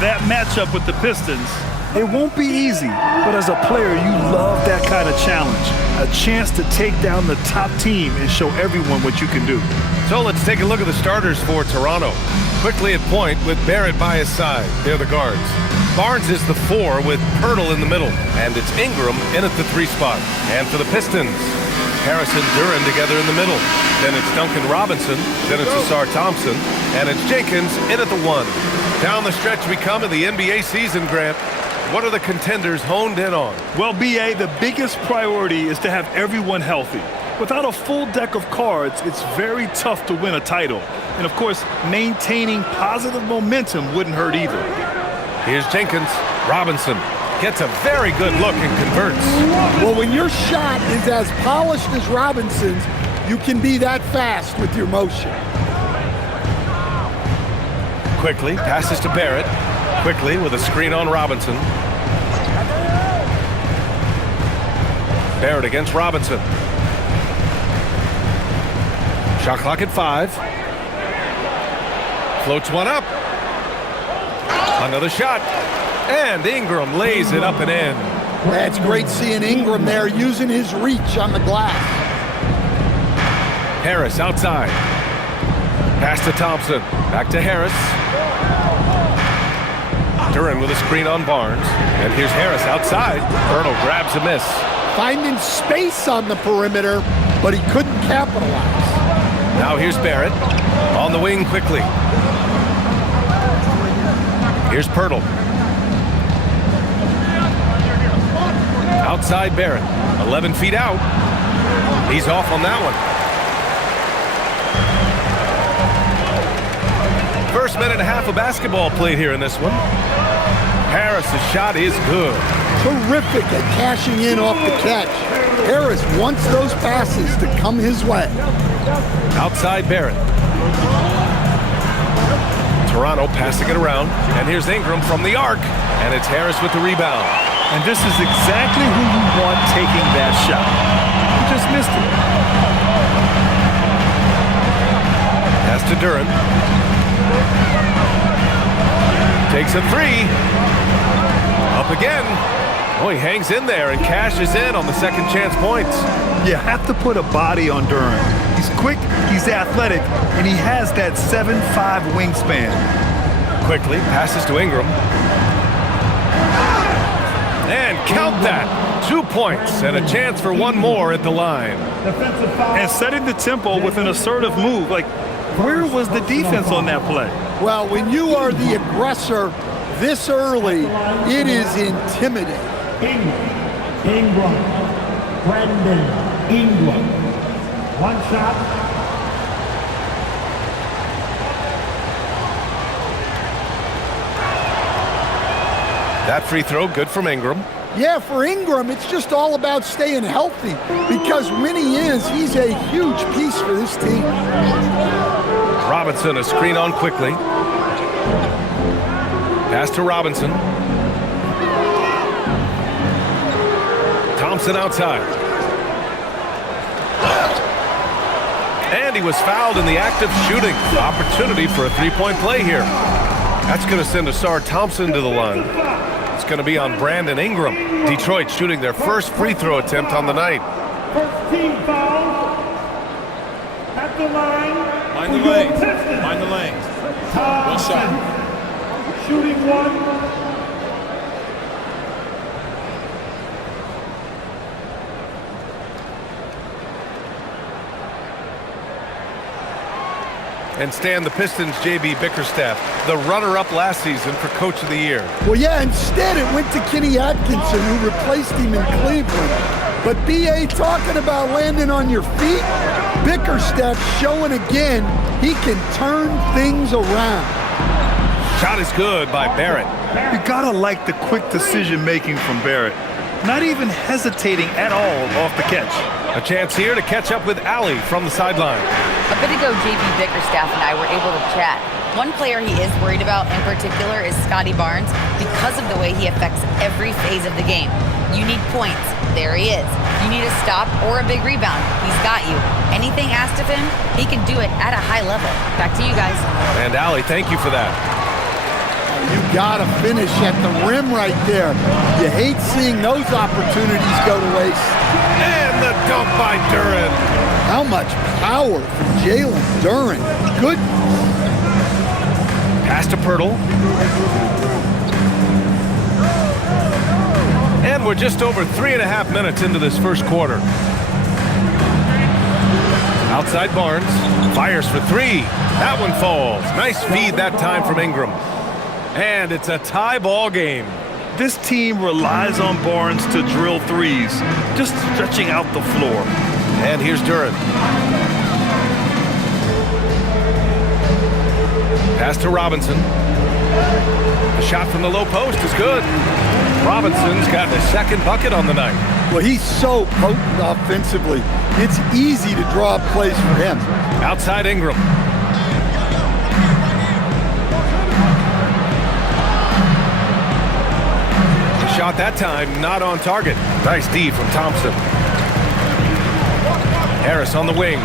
that matchup with the Pistons. It won't be easy, but as a player, you love that kind of challenge. A chance to take down the top team and show everyone what you can do. So let's take a look at the starters for Toronto. Quickly at point with Barrett by his side. They're the guards. Barnes is the 4 with Pirtle in the middle. And it's Ingram in at the 3 spot. And for the Pistons, Harris and Duren together in the middle. Then it's Duncan Robinson. Then it's Asar Thompson. And it's Jenkins in at the 1. Down the stretch we come in the NBA season, Grant. What are the contenders honed in on? Well, B.A., the biggest priority is to have everyone healthy. Without a full deck of cards, it's very tough to win a title. And, of course, maintaining positive momentum wouldn't hurt either. Here's Jenkins. Robinson gets a very good look and converts. Well, when your shot is as polished as Robinson's, you can be that fast with your motion. Quickly passes to Barrett. Quickly with a screen on Robinson. Barrett against Robinson. Shot clock at 5. Floats one up. Another shot. And Ingram lays it up and in. That's great seeing Ingram there using his reach on the glass. Harris outside. Pass to Thompson. Back to Harris. Duren with a screen on Barnes. And here's Harris outside. Pirtle grabs a miss. Finding space on the perimeter, but he couldn't capitalize. Now here's Barrett. On the wing quickly. Here's Pirtle. Outside Barrett. 11 feet out. He's off on that one. First minute and a half of basketball played here in this one. Harris's shot is good. Terrific at cashing in off the catch. Harris wants those passes to come his way. Outside Barrett. Toronto passing it around. And here's Ingram from the arc. And it's Harris with the rebound. And this is exactly who you want taking that shot. You just missed it. Pass to Duren. Takes a 3. Up again. Oh, he hangs in there and cashes in on the second chance points. You have to put a body on Duren. He's quick, he's athletic, and he has that 7'5" wingspan. Quickly passes to Ingram. And count that. 2 points and a chance for one more at the line. And setting the tempo with an assertive move. Like, where was the defense on that play? Well, when you are the aggressor this early, it is intimidating. Ingram. Brandon Ingram. One shot. That free throw good from Ingram. Yeah, for Ingram, it's just all about staying healthy because when he is, he's a huge piece for this team. Robinson, a screen on quickly. Pass to Robinson. Thompson outside. And he was fouled in the act of shooting. Opportunity for a three-point play here. That's going to send Asar Thompson to the line. It's going to be on Brandon Ingram. Detroit shooting their first free throw attempt on the night. First team foul at the line. Mind the lanes. Mind the lanes. One shot. Shooting one. And Stan, the Pistons' J.B. Bickerstaff, the runner-up last season for Coach of the Year. Well, yeah, instead it went to Kenny Atkinson, who replaced him in Cleveland. But B.A. talking about landing on your feet, Bickerstaff showing again he can turn things around. Shot is good by Barrett. You gotta like the quick decision-making from Barrett. Not even hesitating at all off the catch. A chance here to catch up with Allie from the sideline. A bit ago, J.B. Bickerstaff and I were able to chat. One player he is worried about in particular is Scotty Barnes because of the way he affects every phase of the game. You need points. There he is. You need a stop or a big rebound. He's got you. Anything asked of him, he can do it at a high level. Back to you guys. And Allie, thank you for that. You got to finish at the rim right there. You hate seeing those opportunities go to waste. And the dunk by Duren. How much power from Jalen Duren. Good. Pass to Pirtle. And we're just over 3.5 minutes into this first quarter. Outside Barnes. Fires for three. That one falls. Nice feed that time from Ingram. And it's a tie ball game. This team relies on Barnes to drill threes, just stretching out the floor. And here's Duren. Pass to Robinson. The shot from the low post is good. Robinson's got the second bucket on the night. Well, he's so potent offensively. It's easy to draw up plays for him. Outside Ingram. Shot that time, not on target. Nice D from Thompson. Harris on the wing.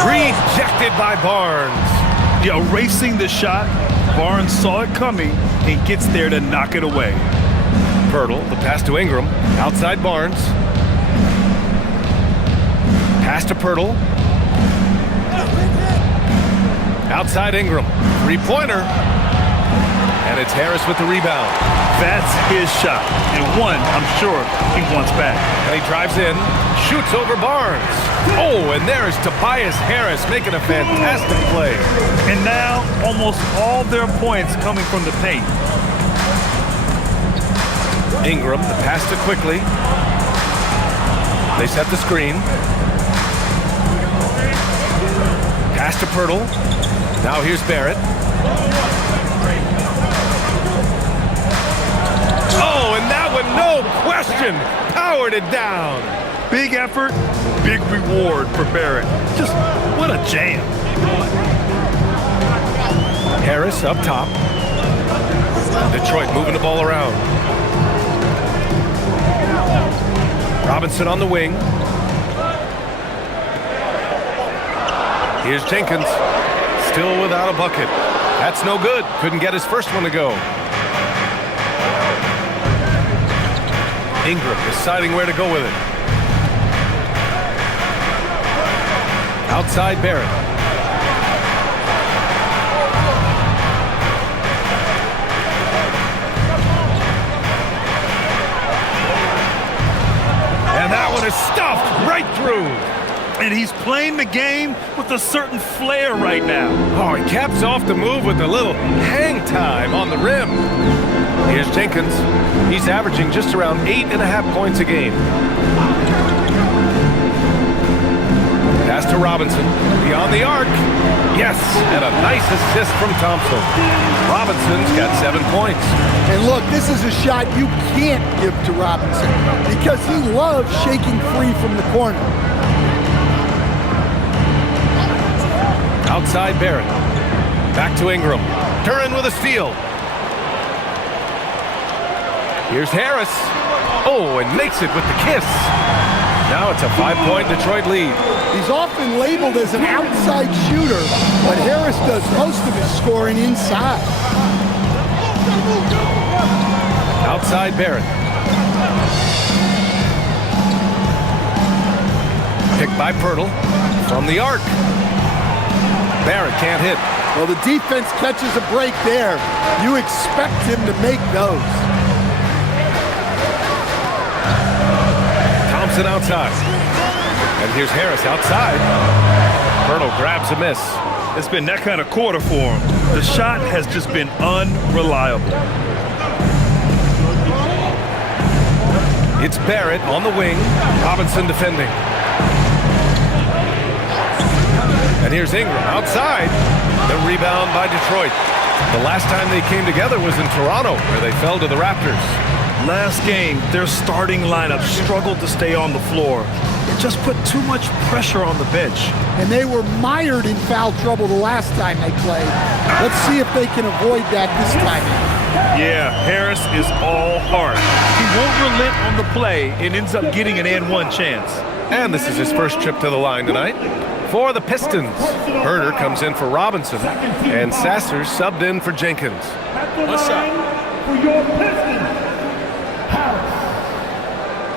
Rejected by Barnes. Yeah, erasing the shot. Barnes saw it coming and gets there to knock it away. Pirtle, the pass to Ingram. Outside Barnes. Pass to Pirtle. Outside Ingram. Three-pointer. And it's Harris with the rebound. That's his shot. And one, I'm sure, he wants back. And he drives in, shoots over Barnes. Oh, and there is Tobias Harris making a fantastic play. And now, almost all their points coming from the paint. Ingram, the pass to Quickly. They set the screen. Pass to Pirtle. Now here's Barrett. Oh, and that one, no question, powered it down. Big effort, big reward for Barrett. Just what a jam. Harris up top. Detroit moving the ball around. Robinson on the wing. Here's Jenkins, still without a bucket. That's no good, couldn't get his first one to go. Ingram deciding where to go with it. Outside Barrett. And that one is stuffed right through. And he's playing the game with a certain flair right now. Oh, he caps off the move with a little hang time on the rim. Here's Jenkins. He's averaging just around 8.5 points a game. Pass to Robinson. Beyond the arc. Yes, and a nice assist from Thompson. Robinson's got 7 points. And look, this is a shot you can't give to Robinson because he loves shaking free from the corner. Outside Barrett. Back to Ingram. Duren with a steal. Here's Harris. Oh, and makes it with the kiss. Now it's a 5-point Detroit lead. He's often labeled as an outside shooter, but Harris does most of his scoring inside. Outside Barrett. Picked by Pirtle. From the arc. Barrett can't hit. Well, the defense catches a break there. You expect him to make those. Thompson outside. And here's Harris outside. Pirtle grabs a miss. It's been that kind of quarter for him. The shot has just been unreliable. It's Barrett on the wing. Robinson defending. And here's Ingram outside. The rebound by Detroit. The last time they came together was in Toronto, where they fell to the Raptors. Last game, their starting lineup struggled to stay on the floor. It just put too much pressure on the bench. And they were mired in foul trouble the last time they played. Let's see if they can avoid that this time. Yeah, Harris is all heart. He won't relent on the play and ends up getting an and one chance. And this is his first trip to the line tonight. For the Pistons, Herder comes in for Robinson, and Sasser subbed in for Jenkins. At the line for your Pistons, Harris.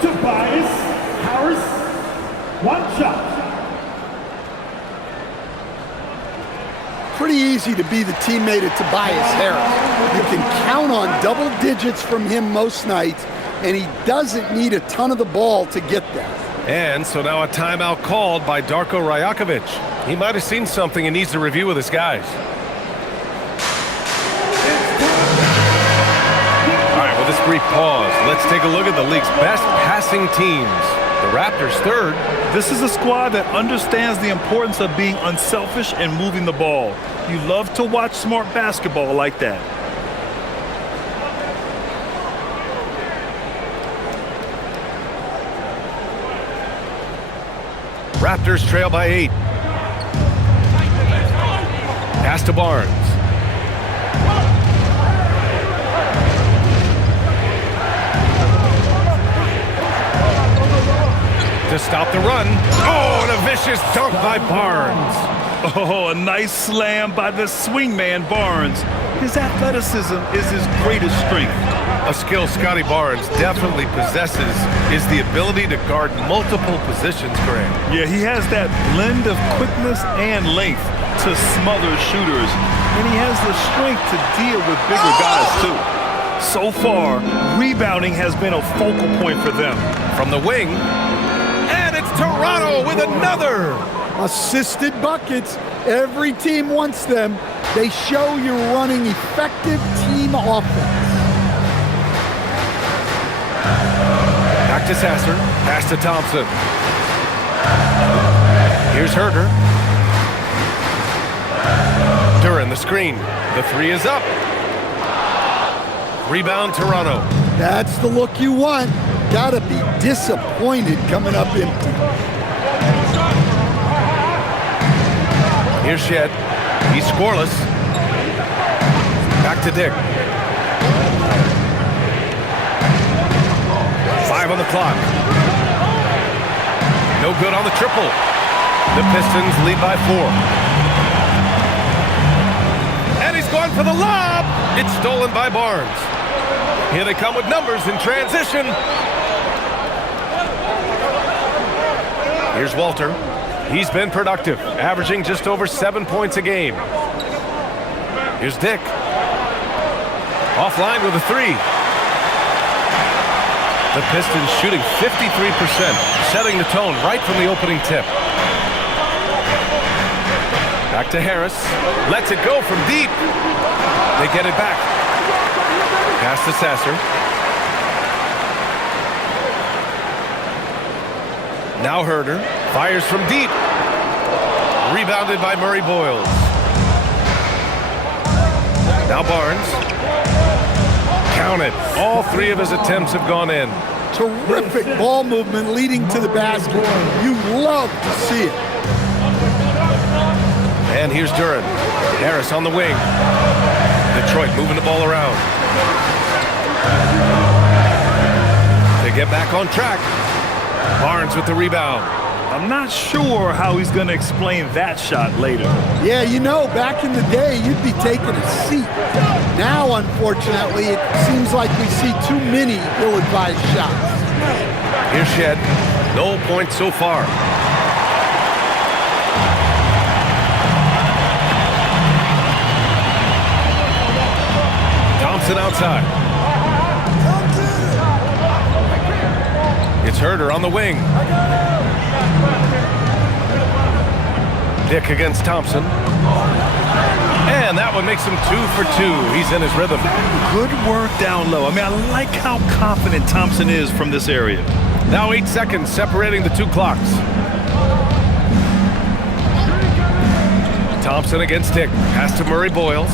Tobias Harris, one shot. Pretty easy to be the teammate of Tobias Harris. You can count on double digits from him most nights, and he doesn't need a ton of the ball to get there. And so now a timeout called by Darko Rajakovic. He might have seen something and needs to review with his guys. All right, with this brief pause, let's take a look at the league's best passing teams. The Raptors third. This is a squad that understands the importance of being unselfish and moving the ball. You love to watch smart basketball like that. Raptors trail by 8. Pass to Barnes. To stop the run. Oh, and a vicious dunk by Barnes. Oh, a nice slam by the swingman Barnes. His athleticism is his greatest strength. A skill Scotty Barnes definitely possesses is the ability to guard multiple positions, Graham. Yeah, he has that blend of quickness and length to smother shooters, and he has the strength to deal with bigger guys too. So far, rebounding has been a focal point for them. From the wing, and it's Toronto with another. Assisted buckets. Every team wants them. They show you're running effective team offense. Back to Sasser. Pass to Thompson. Here's Herder. Duran the screen. The three is up. Rebound Toronto. That's the look you want. Gotta be disappointed coming up empty. Here's Shed. He's scoreless. Back to Dick. 5 on the clock. No good on the triple. The Pistons lead by 4. And he's going for the lob. It's stolen by Barnes. Here they come with numbers in transition. Here's Walter. He's been productive, averaging just over 7 points a game. Here's Dick. Offline with a 3. The Pistons shooting 53%, setting the tone right from the opening tip. Back to Harris. Lets it go from deep. They get it back. Pass to Sasser. Now Herder fires from deep. Rebounded by Murray Boyles. Now Barnes. Count it. All 3 of his attempts have gone in. Terrific ball movement leading to the basket. You love to see it. And here's Duran. Harris on the wing. Detroit moving the ball around. They get back on track. Barnes with the rebound. I'm not sure how he's going to explain that shot later. Yeah, you know, back in the day, you'd be taking a seat. Now, unfortunately, it seems like we see too many ill-advised shots. Here's Shed. No points so far. Thompson outside. It's Herder on the wing. Dick against Thompson. And that one makes him 2 for 2. He's in his rhythm. Good work down low. I mean, I like how confident Thompson is from this area. Now 8 seconds separating the 2 clocks. Thompson against Dick. Pass to Murray Boyles.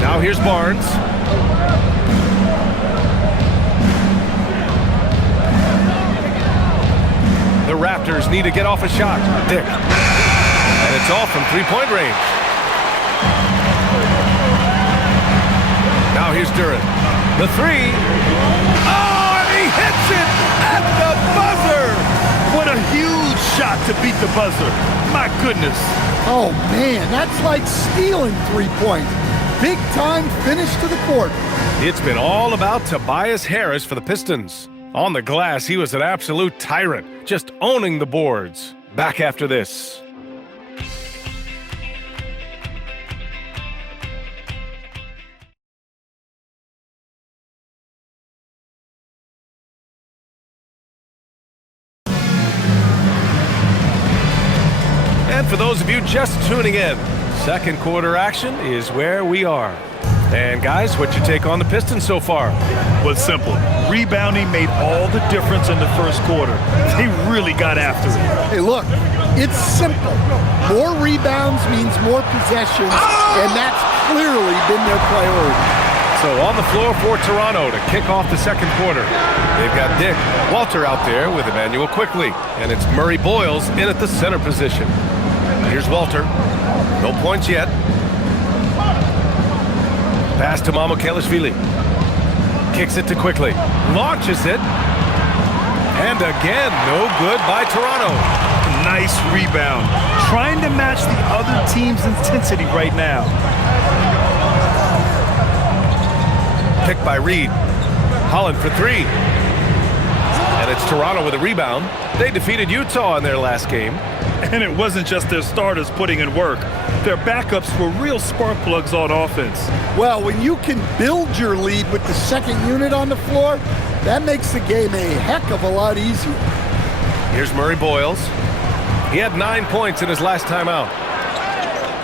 Now here's Barnes. The Raptors need to get off a shot. Dick. And it's off from 3-point range. Now here's Duran. The 3. Oh, and he hits it at the buzzer. What a huge shot to beat the buzzer. My goodness. Oh, man, that's like stealing 3 points. Big time finish to the quarter. It's been all about Tobias Harris for the Pistons. On the glass, he was an absolute tyrant, just owning the boards. Back after this. And for those of you just tuning in, second quarter action is where we are. And guys, what's your take on the Pistons so far? Was simple. Rebounding made all the difference in the first quarter. They really got after it. Hey, look, it's simple. More rebounds means more possessions, and that's clearly been their priority. So on the floor for Toronto to kick off the second quarter. They've got Dick Walter out there with Emmanuel Quickly, and it's Murray Boyles in at the center position. Here's Walter. No points yet. Pass to Mamukelashvili. Kicks it to Quickly. Launches it. And again, no good by Toronto. Nice rebound. Trying to match the other team's intensity right now. Picked by Reed. Holland for three. And it's Toronto with a rebound. They defeated Utah in their last game. And it wasn't just their starters putting in work. Their backups were real spark plugs on offense. Well, when you can build your lead with the second unit on the floor, that makes the game a heck of a lot easier. Here's Murray Boyles. He had 9 points in his last time out.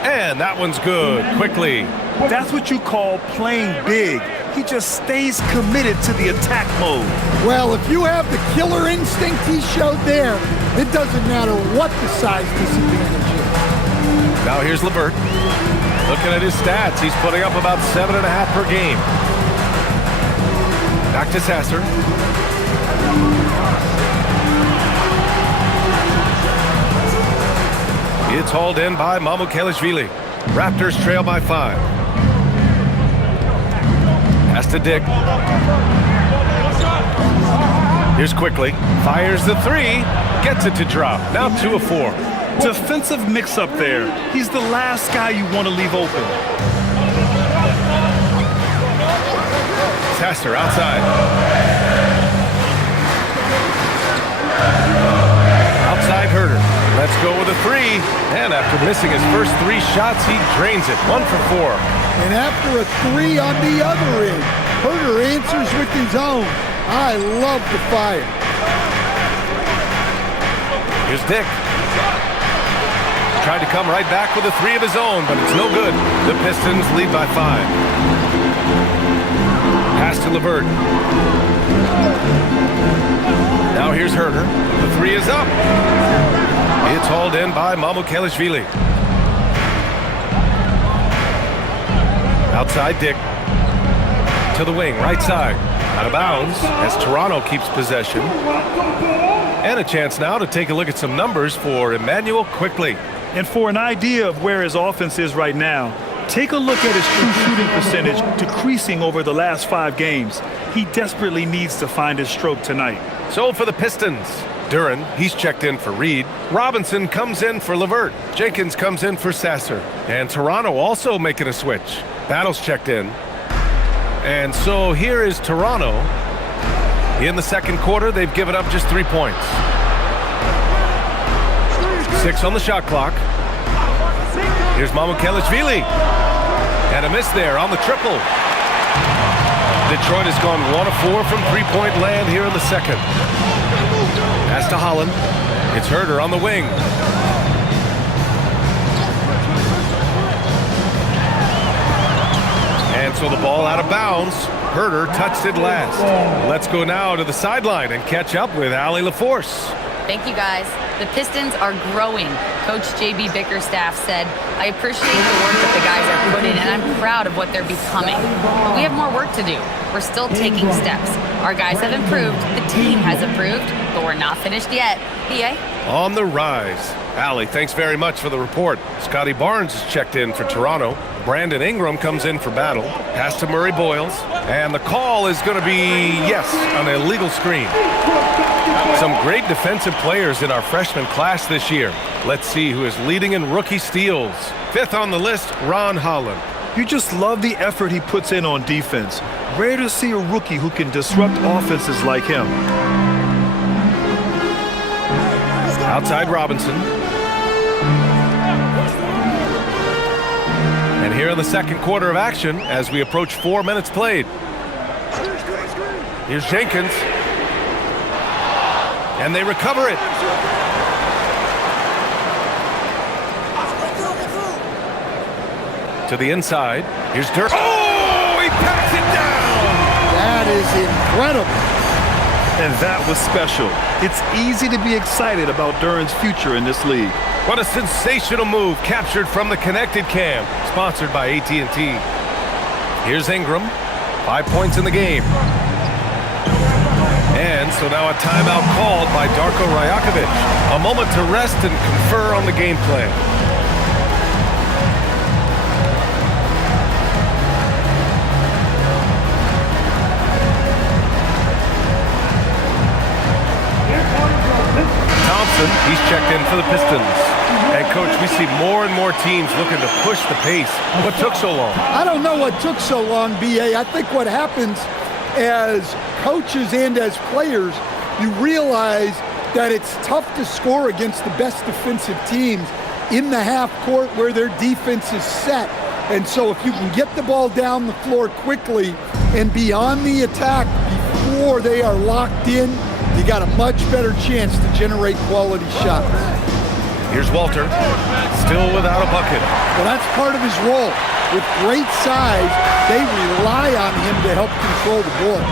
And that one's good. Quickly. That's what you call playing big. He just stays committed to the attack mode. Well, if you have the killer instinct he showed there, it doesn't matter what the size disadvantage is. Now here's LeVert. Looking at his stats, he's putting up about 7.5 per game. Back to Sasser. It's hauled in by Mamukelashvili. Raptors trail by 5. Pass to Dick. Here's Quickly. Fires the three. Gets it to drop. Now 2 of 4. Defensive mix-up there. He's the last guy you want to leave open. Sasser outside. Outside Herter. Let's go with a three. And after missing his first 3 shots, he drains it. 1 for 4. And after a 3 on the other end, Herter answers with his own. I love the fire. Here's Dick. Tried to come right back with a 3 of his own, but it's no good. The Pistons lead by 5. Pass to LeVert. Now here's Herter. The 3 is up. It's hauled in by Mamukelashvili. Outside Dick. To the wing, right side. Out of bounds as Toronto keeps possession. And a chance now to take a look at some numbers for Emmanuel Quickly. And for an idea of where his offense is right now, take a look at his true shooting percentage decreasing over the last 5 games. He desperately needs to find his stroke tonight. So for the Pistons, Duren, he's checked in for Reed. Robinson comes in for LeVert. Jenkins comes in for Sasser. And Toronto also making a switch. Battle's checked in. And so here is Toronto. In the second quarter, they've given up just 3 points. 6 on the shot clock. Here's Mamukelashvili. And a miss there on the triple. Detroit has gone 1 of 4 from three-point land here in the second. Pass to Holland. It's Herter on the wing. And so the ball out of bounds. Herter touched it last. Let's go now to the sideline and catch up with Allie LaForce. Thank you, guys. The Pistons are growing. Coach J.B. Bickerstaff said, I appreciate the work that the guys are putting, and I'm proud of what they're becoming. But we have more work to do. We're still taking steps. Our guys have improved. The team has improved, but we're not finished yet. B.A.? On the rise. Allie, thanks very much for the report. Scotty Barnes has checked in for Toronto. Brandon Ingram comes in for battle. Pass to Murray Boyles. And the call is going to be, yes, an illegal screen. Some great defensive players in our freshman class this year. Let's see who is leading in rookie steals. 5th on the list, Ron Holland. You just love the effort he puts in on defense. Rare to see a rookie who can disrupt offenses like him. Outside Robinson. And here in the second quarter of action as we approach 4 minutes played. Here's Jenkins. And they recover it. To the inside. Here's Dirk. Oh, he packs it down. That is incredible. And that was special. It's easy to be excited about Duran's future in this league. What a sensational move captured from the Connected Cam, sponsored by AT&T. Here's Ingram. 5 points in the game. And so now a timeout called by Darko Rajakovic. A moment to rest and confer on the game plan. Thompson, he's checked in for the Pistons. And Coach, we see more and more teams looking to push the pace. What took so long? I don't know what took so long, B.A. I think what happens as coaches and as players, you realize that it's tough to score against the best defensive teams in the half court where their defense is set. And so if you can get the ball down the floor quickly and be on the attack before they are locked in, you got a much better chance to generate quality shots. Here's Walter, still without a bucket. Well, that's part of his role. With great size, they rely on him to help control the ball.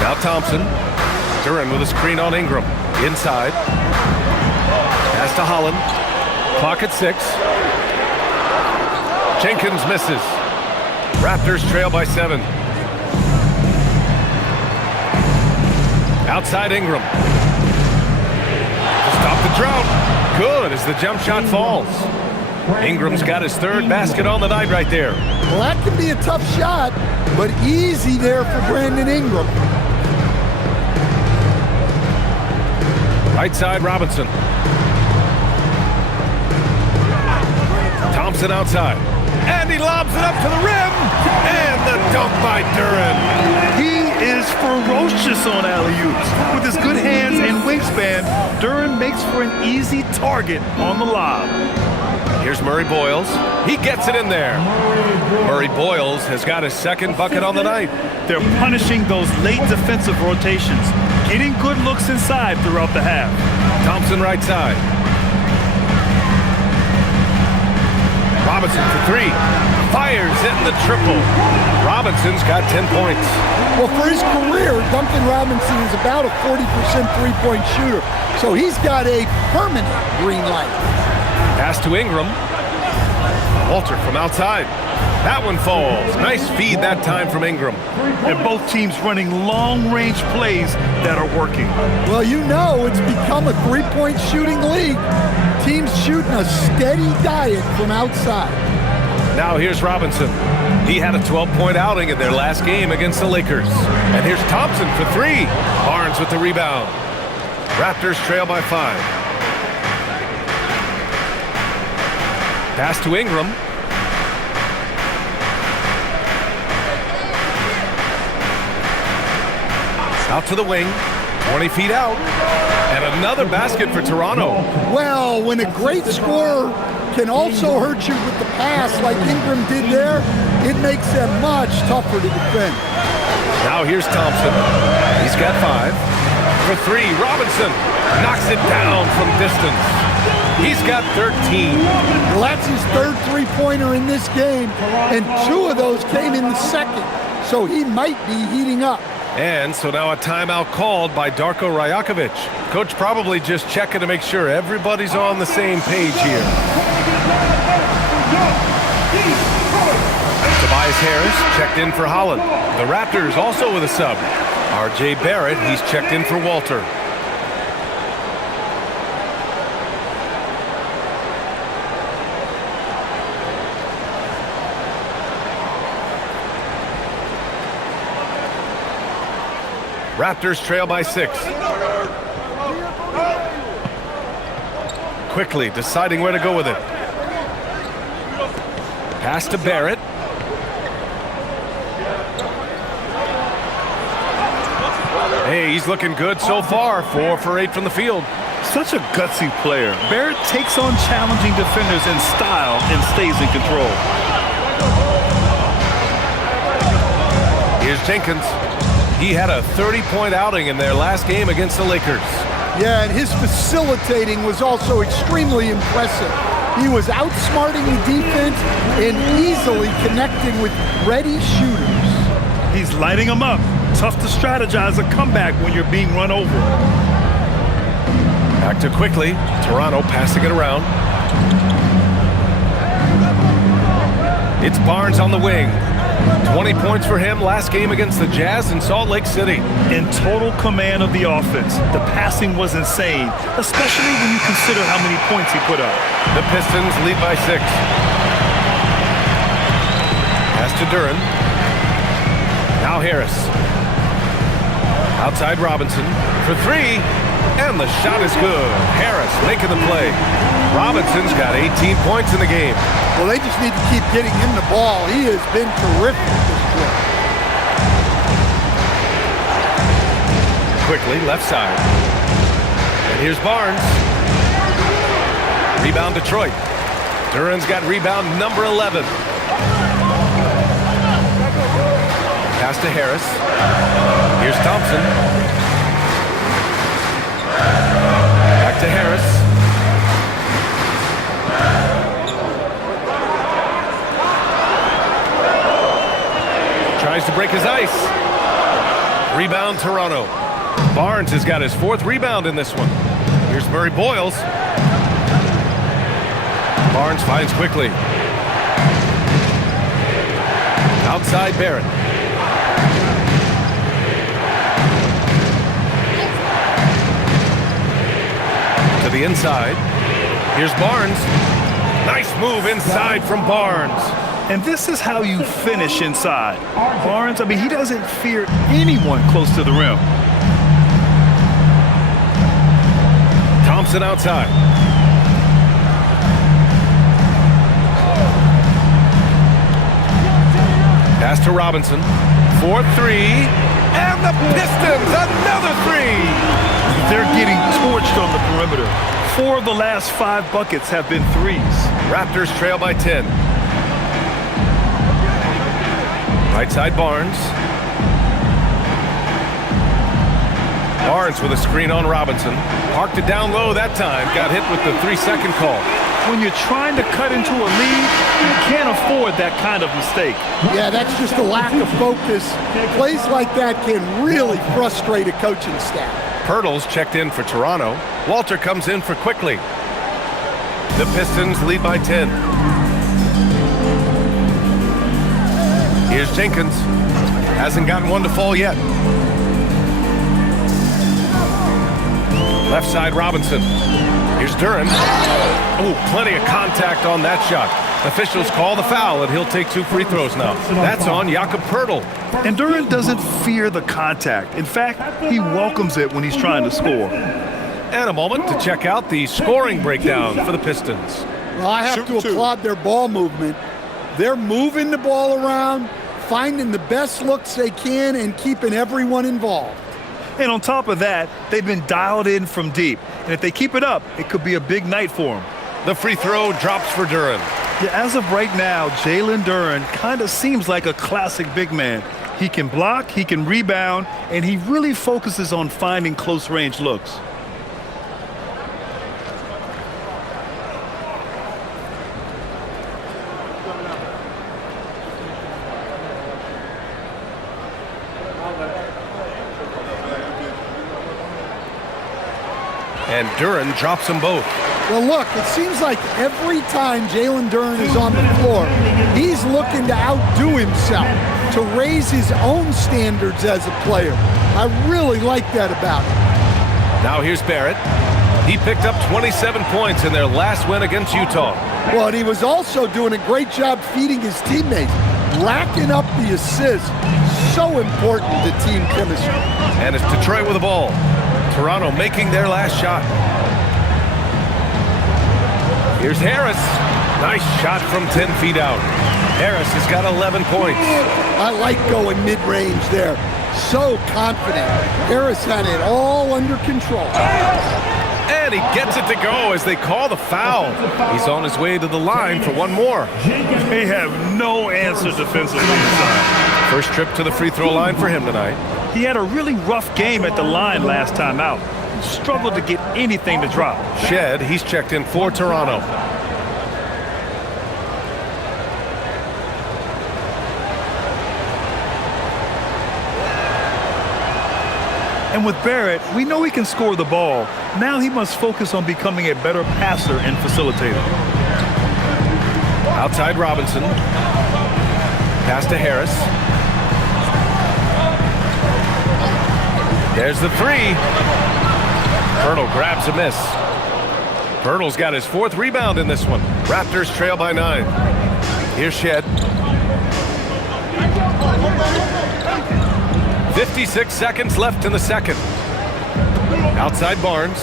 Now Thompson. Duran with a screen on Ingram. Inside. Pass to Holland. Clock at 6. Jenkins misses. Raptors trail by 7. Outside Ingram. To stop the drought. Good as the jump shot falls. Ingram's got his 3rd basket on the night right there. Well, that can be a tough shot, but easy there for Brandon Ingram. Right side Robinson. Thompson outside. And he lobs it up to the rim. And the dunk by Duran. He is ferocious on alley-oops. With his good hands and wingspan, Duran makes for an easy target on the lob. Here's Murray Boyles. He gets it in there. Murray Boyles has got his 2nd bucket on the night. They're punishing those late defensive rotations, getting good looks inside throughout the half. Thompson right side. Robinson for 3. Fires in the triple. Robinson's got 10 points. Well, for his career, Duncan Robinson is about a 40% three-point shooter, so he's got a permanent green light. Pass to Ingram. Walter from outside. That one falls. Nice feed that time from Ingram. And both teams running long-range plays that are working. Well, you know it's become a three-point shooting league. Teams shooting a steady diet from outside. Now here's Robinson. He had a 12-point outing in their last game against the Lakers. And here's Thompson for 3. Barnes with the rebound. Raptors trail by 5. Pass to Ingram. Out to the wing. 20 feet out. And another basket for Toronto. Well, when a great scorer can also hurt you with the pass like Ingram did there, it makes them much tougher to defend. Now here's Thompson. He's got 5. For 3, Robinson knocks it down from distance. He's got 13. Well, that's his 3rd three-pointer in this game, and 2 of those came in the 2nd, so he might be heating up. And so now a timeout called by Darko Rajakovic. Coach probably just checking to make sure everybody's on the same page here. Tobias Harris checked in for Holland. The Raptors also with a sub. R.J. Barrett, he's checked in for Walter. Raptors trail by 6. Quickly deciding where to go with it. Pass to Barrett. Hey, he's looking good so far. 4 for 8 from the field. Such a gutsy player. Barrett takes on challenging defenders in style and stays in control. Here's Jenkins. He had a 30-point outing in their last game against the Lakers. Yeah, and his facilitating was also extremely impressive. He was outsmarting the defense and easily connecting with ready shooters. He's lighting them up. Tough to strategize a comeback when you're being run over. Back to quickly. Toronto passing it around. It's Barnes on the wing. 20 points for him last game against the Jazz in Salt Lake City. In total command of the offense. The passing was insane, especially when you consider how many points he put up. The Pistons lead by 6. Pass to Duren. Now Harris. Outside Robinson for 3. And the shot is good. Harris making the play. Robinson's got 18 points in the game. Well, they just need to keep getting him the ball. He has been terrific this year. Quickly, left side. And here's Barnes. Rebound Detroit. Duren's got rebound number 11. Pass to Harris. Here's Thompson. Back to Harris. Tries to break his ice. Rebound Toronto. Barnes has got his 4th rebound in this one. Here's Murray Boyles. Barnes finds quickly. Outside Barrett. To the inside. Here's Barnes. Nice move inside from Barnes. And this is how you finish inside. Barnes, I mean, he doesn't fear anyone close to the rim. Thompson outside. Pass to Robinson. 4-3. And the Pistons, another 3. They're getting torched on the perimeter. 4 of the last 5 buckets have been threes. Raptors trail by 10. Right side Barnes. Barnes with a screen on Robinson. Parked it down low that time. Got hit with the 3-second call. When you're trying to cut into a lead, you can't afford that kind of mistake. Yeah, that's just a lack of focus. Plays like that can really frustrate a coaching staff. Pirtle's checked in for Toronto. Walter comes in for Quickly. The Pistons lead by 10. Here's Jenkins. Hasn't gotten one to fall yet. Left side Robinson. Here's Duren. Oh, plenty of contact on that shot. Officials call the foul, and he'll take 2 free throws now. That's on Jakob Poeltl. And Duren doesn't fear the contact. In fact, he welcomes it when he's trying to score. And a moment to check out the scoring breakdown for the Pistons. Well, I have to applaud their ball movement. They're moving the ball around, finding the best looks they can, and keeping everyone involved. And on top of that, they've been dialed in from deep. And if they keep it up, it could be a big night for them. The free throw drops for Duren. Yeah, as of right now, Jalen Duren kind of seems like a classic big man. He can block, he can rebound, and he really focuses on finding close-range looks. And Duren drops them both. Well, look, it seems like every time Jalen Duren is on the floor, he's looking to outdo himself, to raise his own standards as a player. I really like that about him. Now here's Barrett. He picked up 27 points in their last win against Utah. Well, and he was also doing a great job feeding his teammates. racking up the assists. So important to team chemistry. And it's Detroit with the ball. Toronto making their last shot. Here's Harris. Nice shot from 10 feet out. Harris has got 11 points. I like going mid-range there. So confident. Harris had it all under control. And he gets it to go as they call the foul. He's on his way to the line for one more. They have no answer defensively inside. First trip to the free throw line for him tonight. He had a really rough game at the line last time out. Struggled to get anything to drop. Shed, he's checked in for Toronto. And with Barrett, we know he can score the ball. Now he must focus on becoming a better passer and facilitator. Outside Robinson. Pass to Harris. There's the three. Pirtle grabs a miss. Pirtle's got his 4th rebound in this one. Raptors trail by 9. Here's Shed. 56 seconds left in the second. Outside Barnes.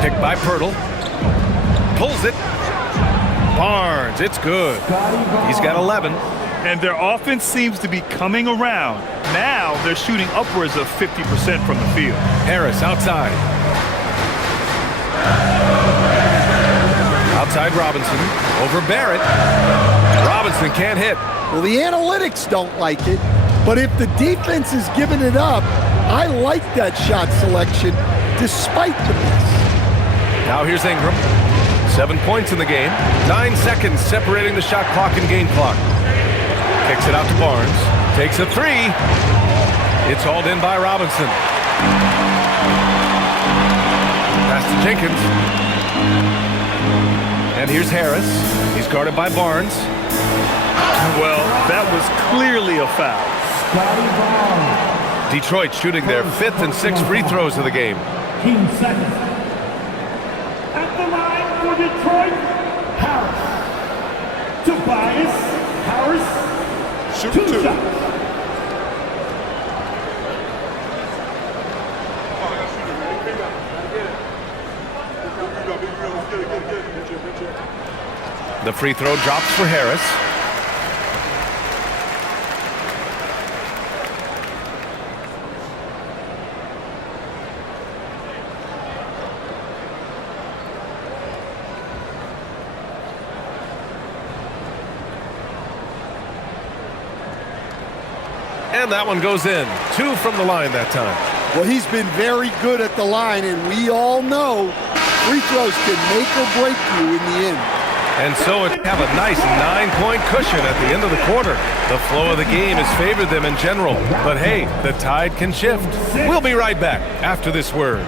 Picked by Pirtle. Pulls it. Barnes, it's good. He's got 11. And their offense seems to be coming around. Now they're shooting upwards of 50% from the field. Harris outside. Outside Robinson. Over Barrett. Robinson can't hit. Well, the analytics don't like it, but if the defense is giving it up, I like that shot selection despite the miss. Now here's Ingram. 7 points in the game. 9 seconds separating the shot clock and game clock. Kicks it out to Barnes. Takes a three. It's hauled in by Robinson. Pass to Jenkins. And here's Harris. He's guarded by Barnes. Well, that was clearly a foul. Detroit shooting their 5th and 6th free throws of the game. 15 seconds. At the line for Detroit, Harris. Tobias Harris. Shoot 2 shots. The free throw drops for Harris. And that one goes in. 2 from the line that time. Well, he's been very good at the line, and we all know free throws can make or break you in the end. And so it have a nice 9-point cushion at the end of the quarter. The flow of the game has favored them in general. But hey, the tide can shift. We'll be right back after this word.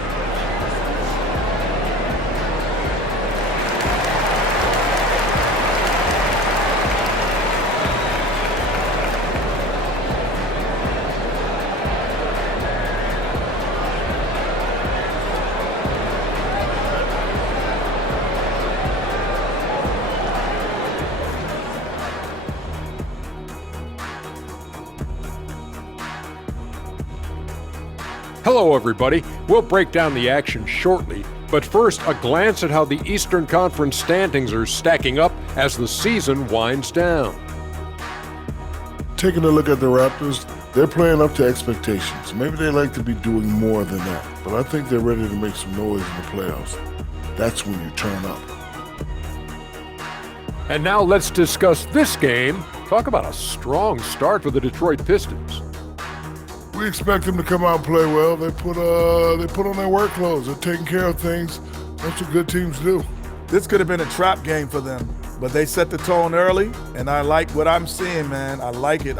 Hello, everybody. We'll break down the action shortly, but first, a glance at how the Eastern Conference standings are stacking up as the season winds down. Taking a look at the Raptors, they're playing up to expectations. Maybe they like to be doing more than that, but I think they're ready to make some noise in the playoffs. That's when you turn up. And now let's discuss this game. Talk about a strong start for the Detroit Pistons. We expect them to come out and play well. They put on their work clothes. They're taking care of things. That's what good teams do. This could have been a trap game for them, but they set the tone early, and I like what I'm seeing, man. I like it.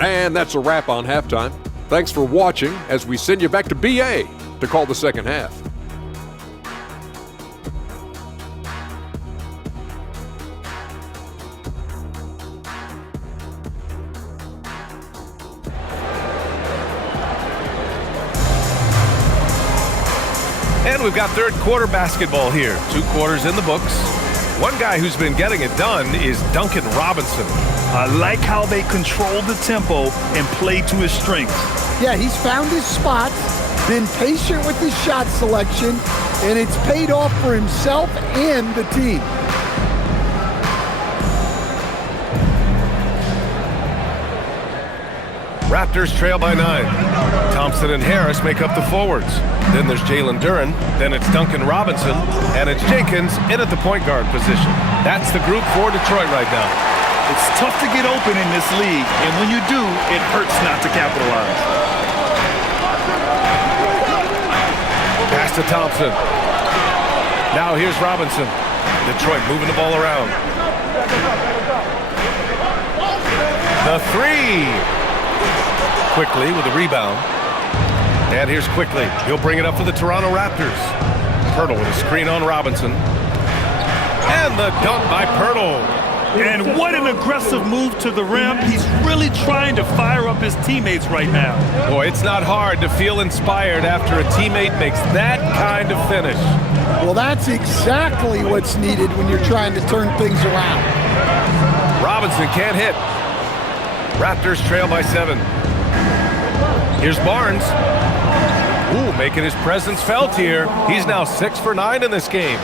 And that's a wrap on halftime. Thanks for watching as we send you back to BA to call the second half. And we've got third quarter basketball here. 2 quarters in the books. One guy who's been getting it done is Duncan Robinson. I like how they control the tempo and play to his strengths. Yeah, he's found his spots, been patient with his shot selection, and it's paid off for himself and the team. Raptors trail by 9. Thompson and Harris make up the forwards. Then there's Jalen Duren. Then it's Duncan Robinson. And it's Jenkins in at the point guard position. That's the group for Detroit right now. It's tough to get open in this league, and when you do, it hurts not to capitalize. Pass to Thompson. Now here's Robinson. Detroit moving the ball around. The 3. Quickly with a rebound. And here's Quickly. He'll bring it up for the Toronto Raptors. Pirtle with a screen on Robinson. And the dunk by Pirtle. And what an aggressive move to the rim. He's really trying to fire up his teammates right now. Boy, it's not hard to feel inspired after a teammate makes that kind of finish. Well, that's exactly what's needed when you're trying to turn things around. Robinson can't hit. Raptors trail by 7. Here's Barnes. Ooh, making his presence felt here. He's now 6 for 9 in this game.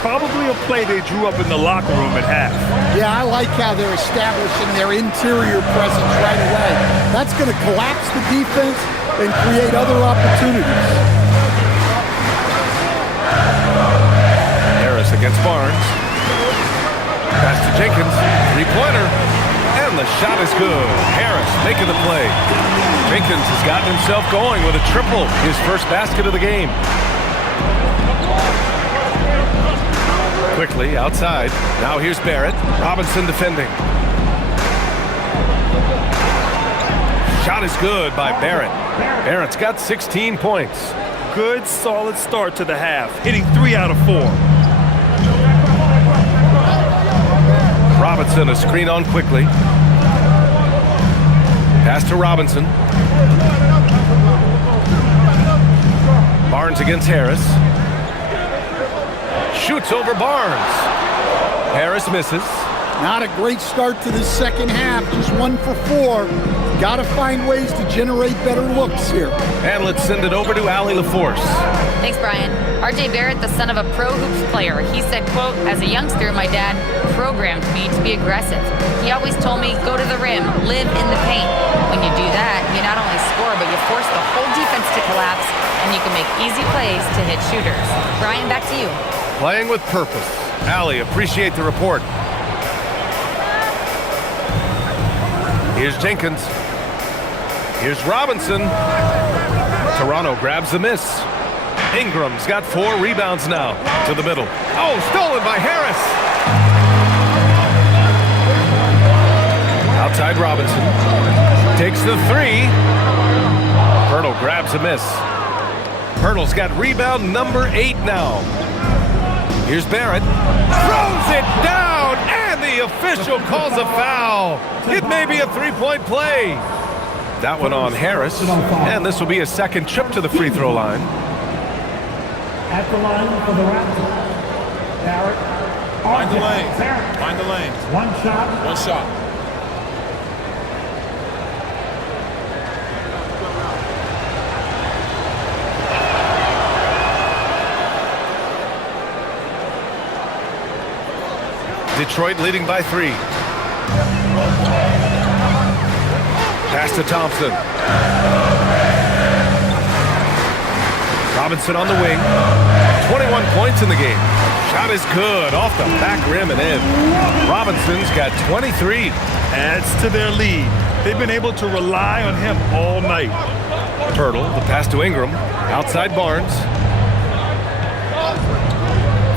Probably a play they drew up in the locker room at half. Yeah, I like how they're establishing their interior presence right away. That's going to collapse the defense and create other opportunities. Harris against Barnes. Pass to Jenkins. 3-pointer. And the shot is good. Harris making the play. Jenkins has gotten himself going with a triple, his first basket of the game. Quickly outside. Now here's Barrett. Robinson defending. Shot is good by Barrett. Barrett's got 16 points. Good, solid start to the half, hitting 3 out of 4. Robinson a screen on Quickly. Pass to Robinson. Barnes against Harris. Shoots over Barnes. Harris misses. Not a great start to this second half, just 1 for 4. Got to find ways to generate better looks here. And let's send it over to Allie LaForce. Thanks, Brian. R.J. Barrett, the son of a pro hoops player. He said, quote, as a youngster, my dad programmed me to be aggressive. He always told me, go to the rim, live in the paint. When you do that, you not only score, but you force the whole defense to collapse, and you can make easy plays to hit shooters. Brian, back to you. Playing with purpose. Allie, appreciate the report. Here's Jenkins. Here's Robinson. Toronto grabs the miss. Ingram's got 4 rebounds now. To the middle. Oh, stolen by Harris. Outside Robinson. Takes the 3. Pirtle grabs a miss. Pirtle's got rebound number 8 now. Here's Barrett. Throws it down, and the official calls a foul. It may be a 3-point play. That one on Harris, and this will be a second trip to the free throw line. At the line for the Raptors. Barrett. Find the lanes. Find the lanes. One shot. One shot. Detroit leading by 3. Pass to Thompson. Robinson on the wing. 21 points in the game. Shot is good off the back rim and in. Robinson's got 23. Adds to their lead. They've been able to rely on him all night. Pirtle, the pass to Ingram. Outside Barnes.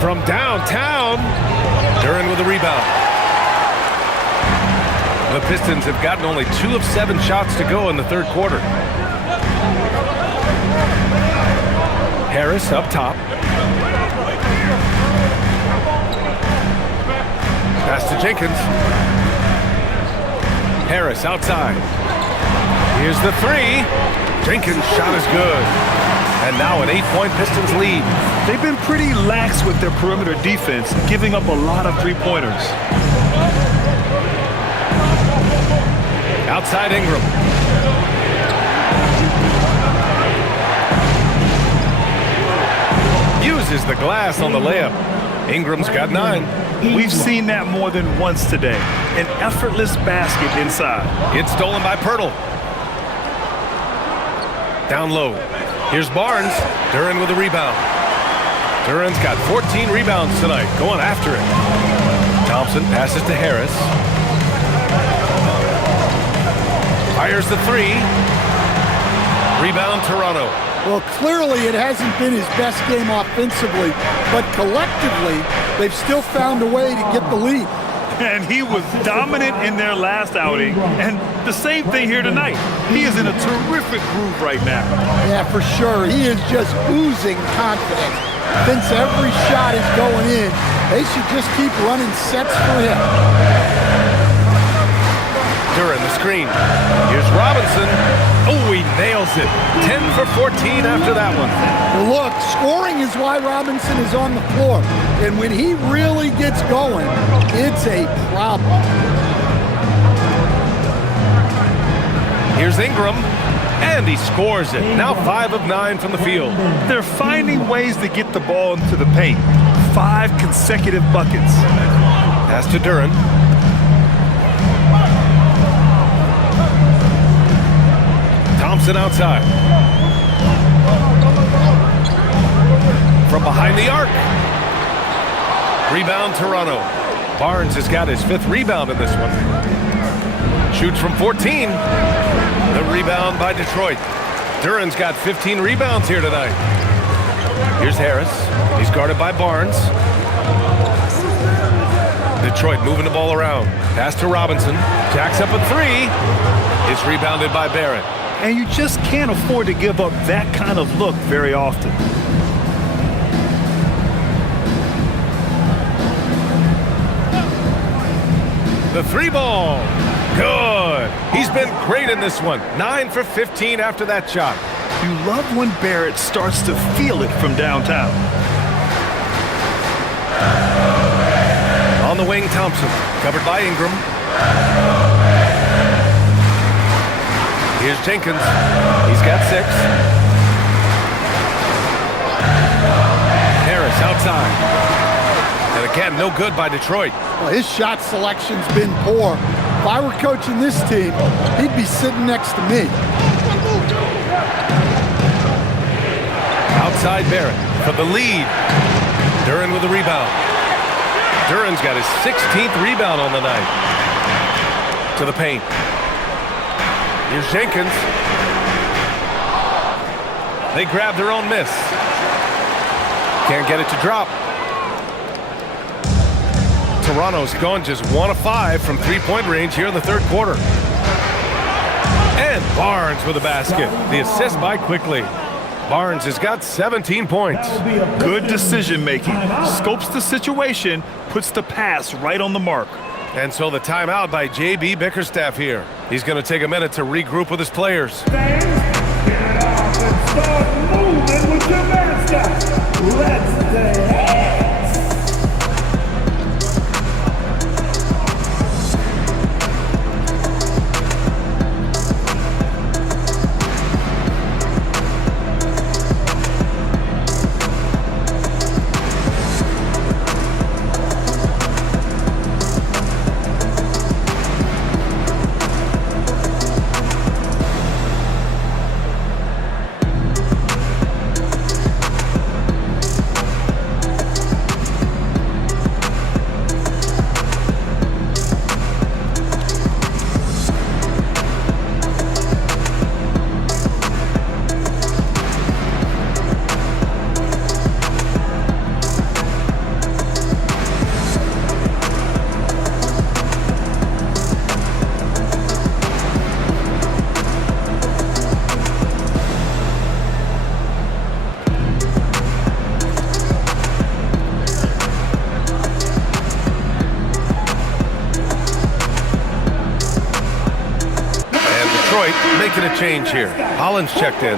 From downtown. Duren with a rebound. The Pistons have gotten only 2 of 7 shots to go in the third quarter. Harris up top. Pass to Jenkins. Harris outside. Here's the 3. Jenkins' shot is good. And now an 8-point Pistons lead. They've been pretty lax with their perimeter defense, giving up a lot of three-pointers. Outside Ingram. Uses the glass on the layup. Ingram's got 9. We've seen that more than once today. An effortless basket inside. It's stolen by Pirtle. Down low. Here's Barnes. Duren with a rebound. Duren's got 14 rebounds tonight. Going after it. Thompson passes to Harris. Fires the 3. Rebound Toronto. Well, clearly it hasn't been his best game offensively, but collectively, they've still found a way to get the lead. And he was dominant in their last outing, and the same thing here tonight. He is in a terrific groove right now. Yeah, for sure. He is just oozing confidence. Since every shot is going in, they should just keep running sets for him. Duren the screen. Here's Robinson. Oh, he nails it. 10 for 14 after that one. Look, scoring is why Robinson is on the floor. And when he really gets going, it's a problem. Here's Ingram. And he scores it. Now 5 of 9 from the field. They're finding ways to get the ball into the paint. 5 consecutive buckets. Pass to Duren. Thompson outside. From behind the arc. Rebound Toronto. Barnes has got his 5th rebound in this one. Shoots from 14. The rebound by Detroit. Duren's got 15 rebounds here tonight. Here's Harris. He's guarded by Barnes. Detroit moving the ball around. Pass to Robinson. Jacks up a 3. It's rebounded by Barrett. And you just can't afford to give up that kind of look very often. The 3 ball. Good. He's been great in this one. 9 for 15 after that shot. You love when Barrett starts to feel it from downtown. On the wing, Thompson. Covered by Ingram. Here's Jenkins. He's got 6. Harris outside. And again, no good by Detroit. Well, his shot selection's been poor. If I were coaching this team, he'd be sitting next to me. Outside Barrett for the lead. Duren with a rebound. Duren's got his 16th rebound on the night. To the paint. Here's Jenkins. They grab their own miss. Can't get it to drop. Toronto's gone just 1 of 5 from 3-point range here in the 3rd quarter. And Barnes with a basket. The assist by Quickly. Barnes has got 17 points. Good decision making. Scopes the situation, puts the pass right on the mark. And so the timeout by J.B. Bickerstaff here. He's going to take a minute to regroup with his players. Fans, get off and start moving with your mascot. Let's dance. Making a change here. Hollins checked in.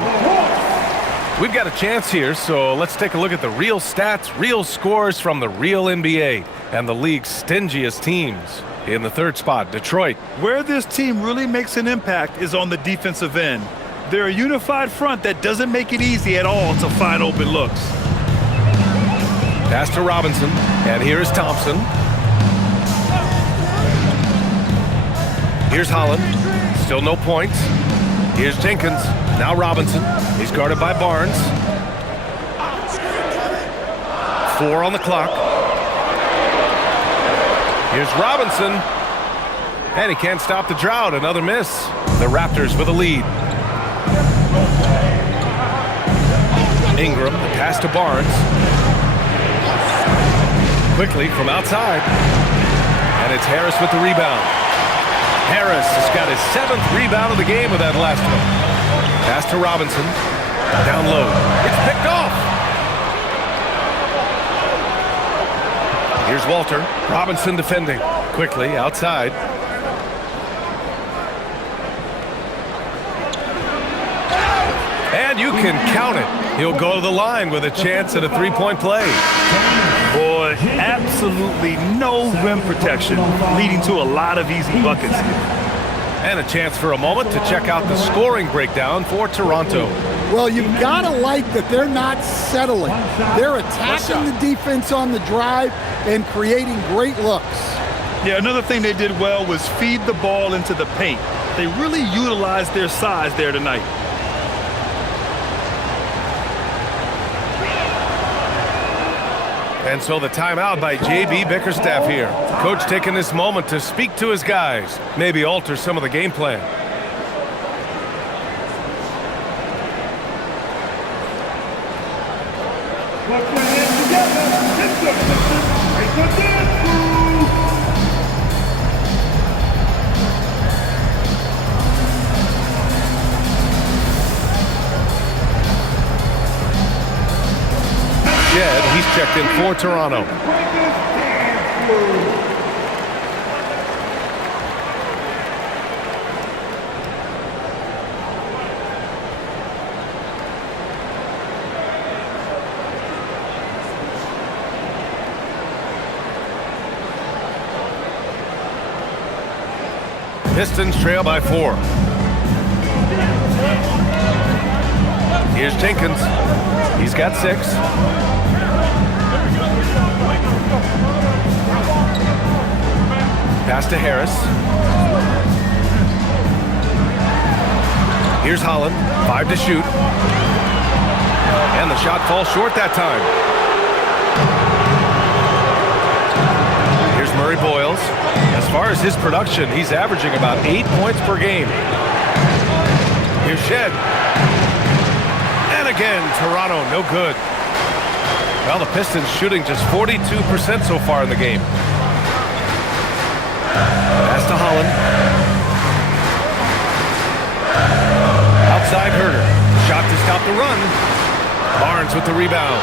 We've got a chance here, so let's take a look at the real stats, real scores from the real NBA and the league's stingiest teams. In the third spot, Detroit. Where this team really makes an impact is on the defensive end. They're a unified front that doesn't make it easy at all to find open looks. Pass to Robinson, and here's Thompson. Here's Holland. Still no points. Here's Jenkins. Now Robinson. He's guarded by Barnes. 4 on the clock. Here's Robinson. And he can't stop the drought. Another miss. The Raptors with a lead. Ingram, the pass to Barnes. Quickly from outside. And it's Harris with the rebound. Harris has got his 7th rebound of the game with that last one. Pass to Robinson. Down low. It's picked off. Here's Walter. Robinson defending. Quickly outside. And you can count it. He'll go to the line with a chance at a 3-point play. Boy, absolutely no rim protection, leading to a lot of easy buckets here. And a chance for a moment to check out the scoring breakdown for Toronto. Well, you've got to like that they're not settling. They're attacking the defense on the drive and creating great looks. Yeah, another thing they did well was feed the ball into the paint. They really utilized their size there tonight. And so the timeout by J.B. Bickerstaff here. Coach taking this moment to speak to his guys, maybe alter some of the game plan. Put your hands together. It's the Pistons. Break the dance crew. Jed, he's checked in for Toronto. Pistons trail by 4. Here's Jenkins. He's got 6. Pass to Harris. Here's Holland. 5 to shoot. And the shot falls short that time. Here's Murray Boyles. As far as his production, he's averaging about 8 points per game. Here's Shed. And again, Toronto, no good. Well, the Pistons shooting just 42% so far in the game. Pass to Holland. Outside Herter. Shot to stop the run. Barnes with the rebound.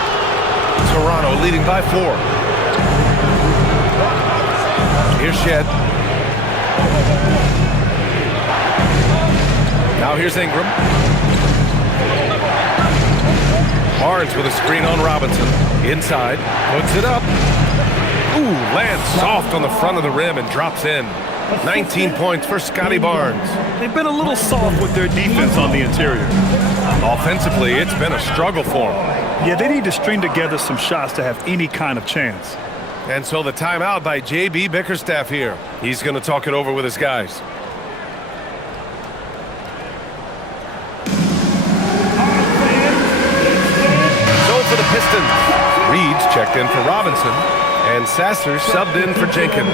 Toronto leading by 4. Here's Shed. Now here's Ingram. Barnes with a screen on Robinson. Inside. Puts it up. Ooh, lands soft on the front of the rim and drops in. 19 points for Scotty Barnes. They've been a little soft with their defense on the interior. Offensively, it's been a struggle for them. Yeah, they need to string together some shots to have any kind of chance. And so the timeout by J.B. Bickerstaff here. He's going to talk it over with his guys. So for the Pistons, Reed's checked in for Robinson. And Sasser subbed in for Jenkins.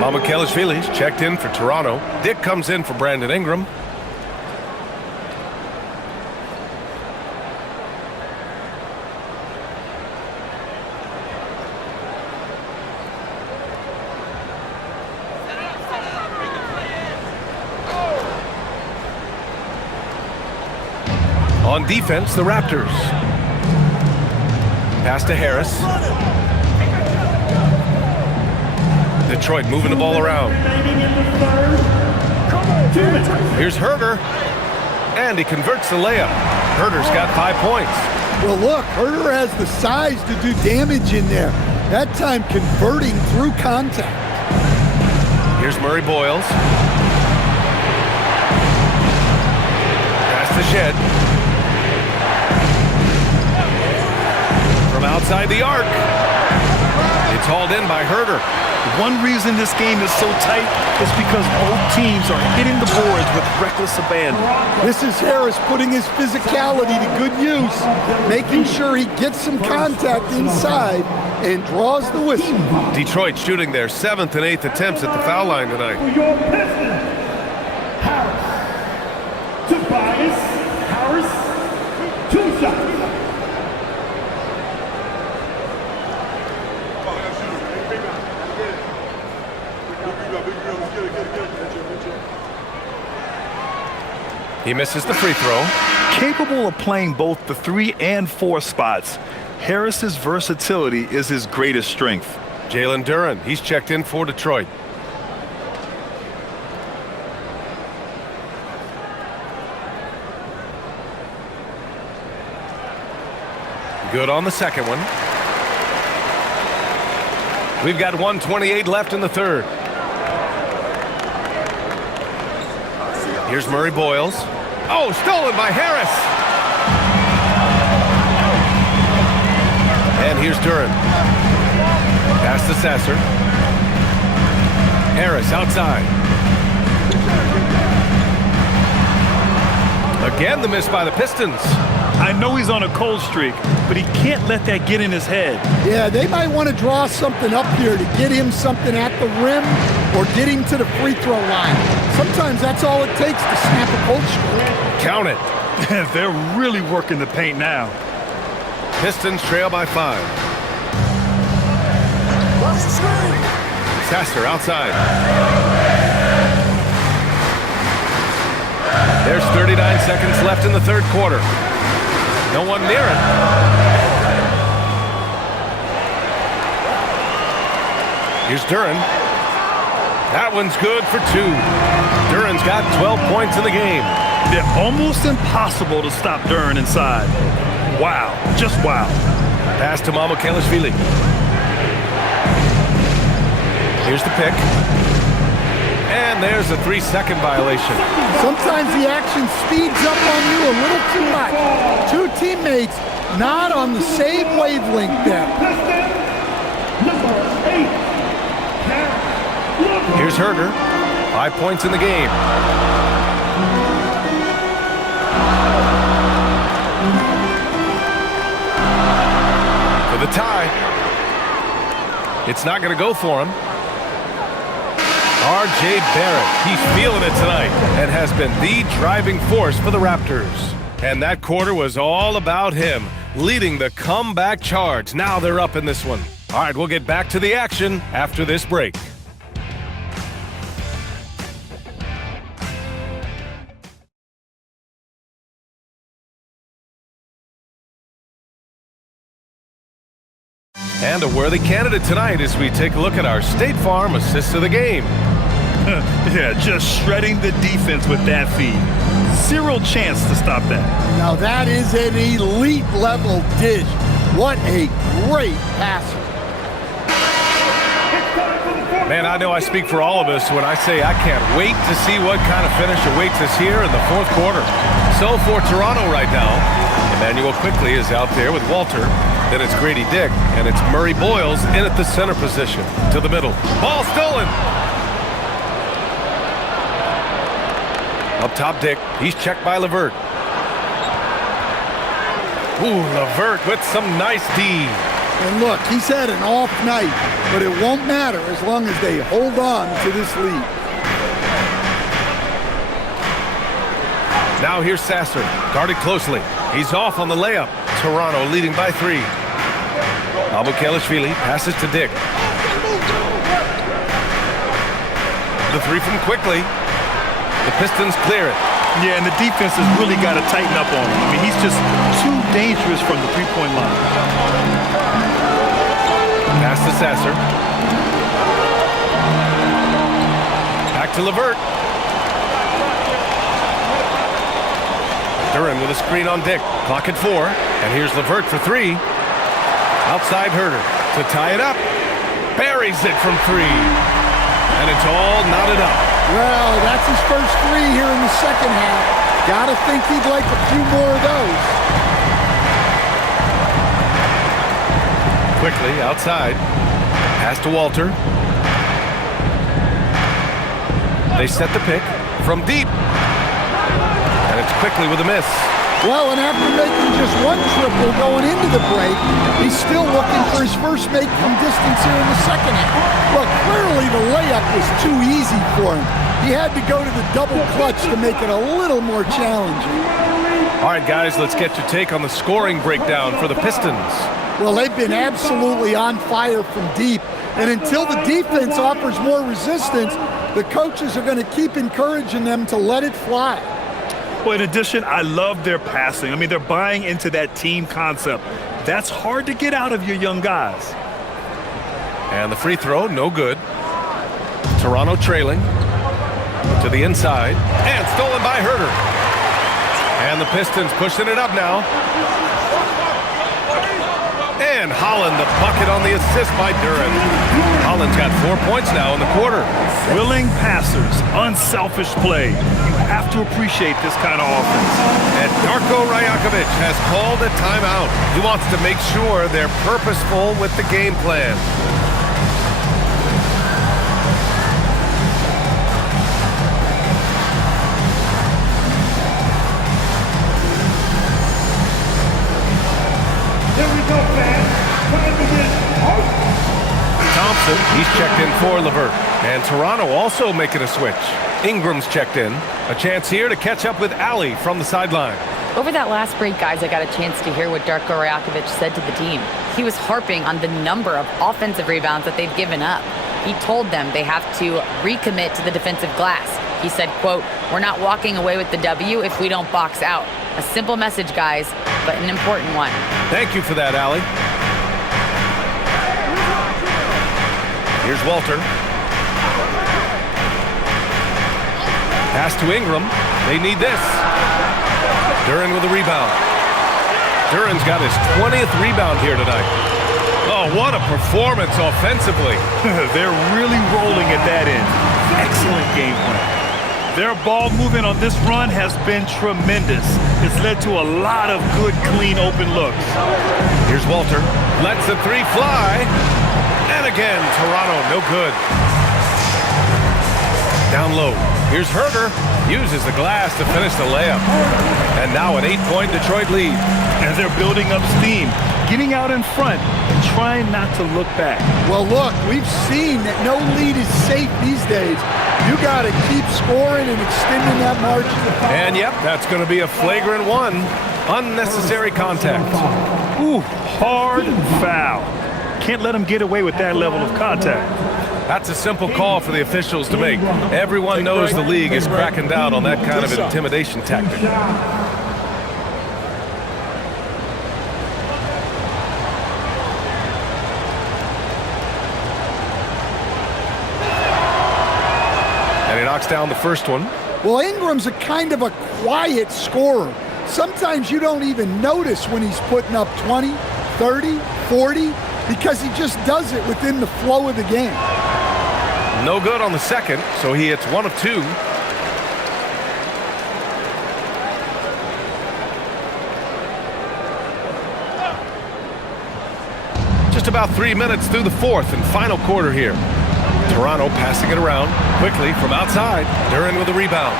Mamukelashvili's checked in for Toronto. Dick comes in for Brandon Ingram. On defense, the Raptors. Pass to Harris. Detroit moving the ball around. Here's Herter. And he converts the layup. Herter's got 5 points. Well, look, Herter has the size to do damage in there. That time converting through contact. Here's Murray Boyles. Past the shed. From outside the arc. It's hauled in by Herter. One reason this game is so tight is because both teams are hitting the boards with reckless abandon. This is Harris putting his physicality to good use, making sure he gets some contact inside and draws the whistle. Detroit shooting their 7th and 8th attempts at the foul line tonight. For your Pistons, Harris. Tobias Harris, 2 shots. He misses the free throw. Capable of playing both the 3 and 4 spots, Harris's versatility is his greatest strength. Jalen Duren, he's checked in for Detroit. Good on the second one. We've got 1:28 left in the third. Here's Murray Boyles. Oh, stolen by Harris. And here's Duren. Pass to Sasser. Harris outside. Again, the miss by the Pistons. I know he's on a cold streak, but he can't let that get in his head. Yeah, they might want to draw something up here to get him something at the rim or get him to the free throw line. Sometimes that's all it takes to snap a cold streak. Count it. They're really working the paint now. Pistons trail by 5. Sasser outside. There's 39 seconds left in the third quarter. No one near it. Here's Duren. That one's good for 2. Duren's got 12 points in the game. They're almost impossible to stop Duren inside. Wow, just wow. Pass to Mamukelashvili. Here's the pick. And there's a 3-second violation. Sometimes the action speeds up on you a little too much. 2 teammates not on the same wavelength there. Here's Herter. 5 points in the game. For the tie. It's not going to go for him. R.J. Barrett, he's feeling it tonight and has been the driving force for the Raptors. And that quarter was all about him, leading the comeback charge. Now they're up in this one. All right, we'll get back to the action after this break. And a worthy candidate tonight as we take a look at our State Farm assists of the game. Yeah, just shredding the defense with that feed. 0 chance to stop that. Now that is an elite level dish. What a great passer. Man, I know I speak for all of us when I say I can't wait to see what kind of finish awaits us here in the fourth quarter. So for Toronto right now, Emmanuel Quickley is out there with Walter. Then it's Grady Dick, and it's Murray Boyles in at the center position. To the middle. Ball stolen. Up top, Dick. He's checked by LeVert. Ooh, LeVert with some nice D. And look, he's had an off night, but it won't matter as long as they hold on to this lead. Now here's Sasser, guarded closely. He's off on the layup. Toronto leading by 3. Mamukelashvili passes to Dick. The 3 from Quickley. The Pistons clear it. Yeah, and the defense has really got to tighten up on him. I mean, he's just too dangerous from the three-point line. Pass to Sasser. Back to LeVert. Duran with a screen on Dick. Clock at 4. And here's LeVert for 3. Outside Herter to tie it up. Buries it from 3. And it's all knotted up. Well, that's his first 3 here in the second half. Gotta think he'd like a few more of those. Quickly outside. Pass to Walter. They set the pick from deep. And it's quickly with a miss. Well, and after making just 1 triple going into the break, he's still looking for his first make from distance here in the second half. Well, clearly the layup was too easy for him. He had to go to the double clutch to make it a little more challenging. All right, guys, let's get your take on the scoring breakdown for the Pistons. Well, they've been absolutely on fire from deep. And until the defense offers more resistance, the coaches are going to keep encouraging them to let it fly. Well, in addition, I love their passing. I mean, they're buying into that team concept. That's hard to get out of your young guys. And the free throw, no good. Toronto trailing to the inside. And stolen by Herter. And the Pistons pushing it up now. And Holland, the bucket on the assist by Duran. Holland's got 4 points now in the quarter. Willing passers, unselfish play. You have to appreciate this kind of offense. And Darko Rajakovic has called a timeout. He wants to make sure they're purposeful with the game plan. Here we go, fans. Time to get Thompson, he's checked in for LeVert. And Toronto also making a switch. Ingram's checked in. A chance here to catch up with Allie from the sideline. Over that last break, guys, I got a chance to hear what Darko Rajakovic said to the team. He was harping on the number of offensive rebounds that they've given up. He told them they have to recommit to the defensive glass. He said, quote, "We're not walking away with the W if we don't box out." A simple message, guys, but an important one. Thank you for that, Allie. Here's Walter. Pass to Ingram. They need this. Duran with a rebound. Duran's got his 20th rebound here tonight. Oh, what a performance offensively. They're really rolling at that end. Excellent game plan. Their ball movement on this run has been tremendous. It's led to a lot of good, clean, open looks. Here's Walter. Lets the 3 fly. And again, Toronto, no good. Down low. Here's Herter. Uses the glass to finish the layup. And now an 8-point Detroit lead. And they're building up steam, getting out in front and trying not to look back. Well, look, we've seen that no lead is safe these days. You got to keep scoring and extending that margin. And yep, that's going to be a flagrant 1. Unnecessary contact. Ooh, hard foul. Can't let them get away with that level of contact. That's a simple call for the officials to make. Everyone knows the league is cracking down on that kind of intimidation tactic. And he knocks down the first one. Well, Ingram's a kind of a quiet scorer. Sometimes you don't even notice when he's putting up 20, 30, 40, because he just does it within the flow of the game. No good on the second, so he hits 1 of 2. Just about 3 minutes through the fourth and final quarter here. Toronto passing it around quickly from outside. Duran with a rebound.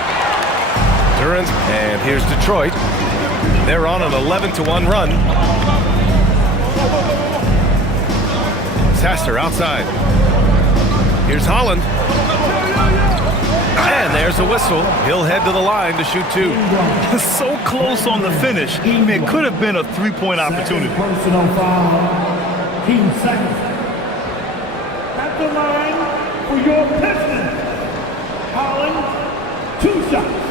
Duran, and here's Detroit. They're on an 11-1 run. Saster outside. Here's Holland. And there's a whistle. He'll head to the line to shoot 2. So close on the finish. I mean, it could have been a 3-point opportunity. Personal foul. 15 seconds. At the line for your Pistons. Holland, 2 shots.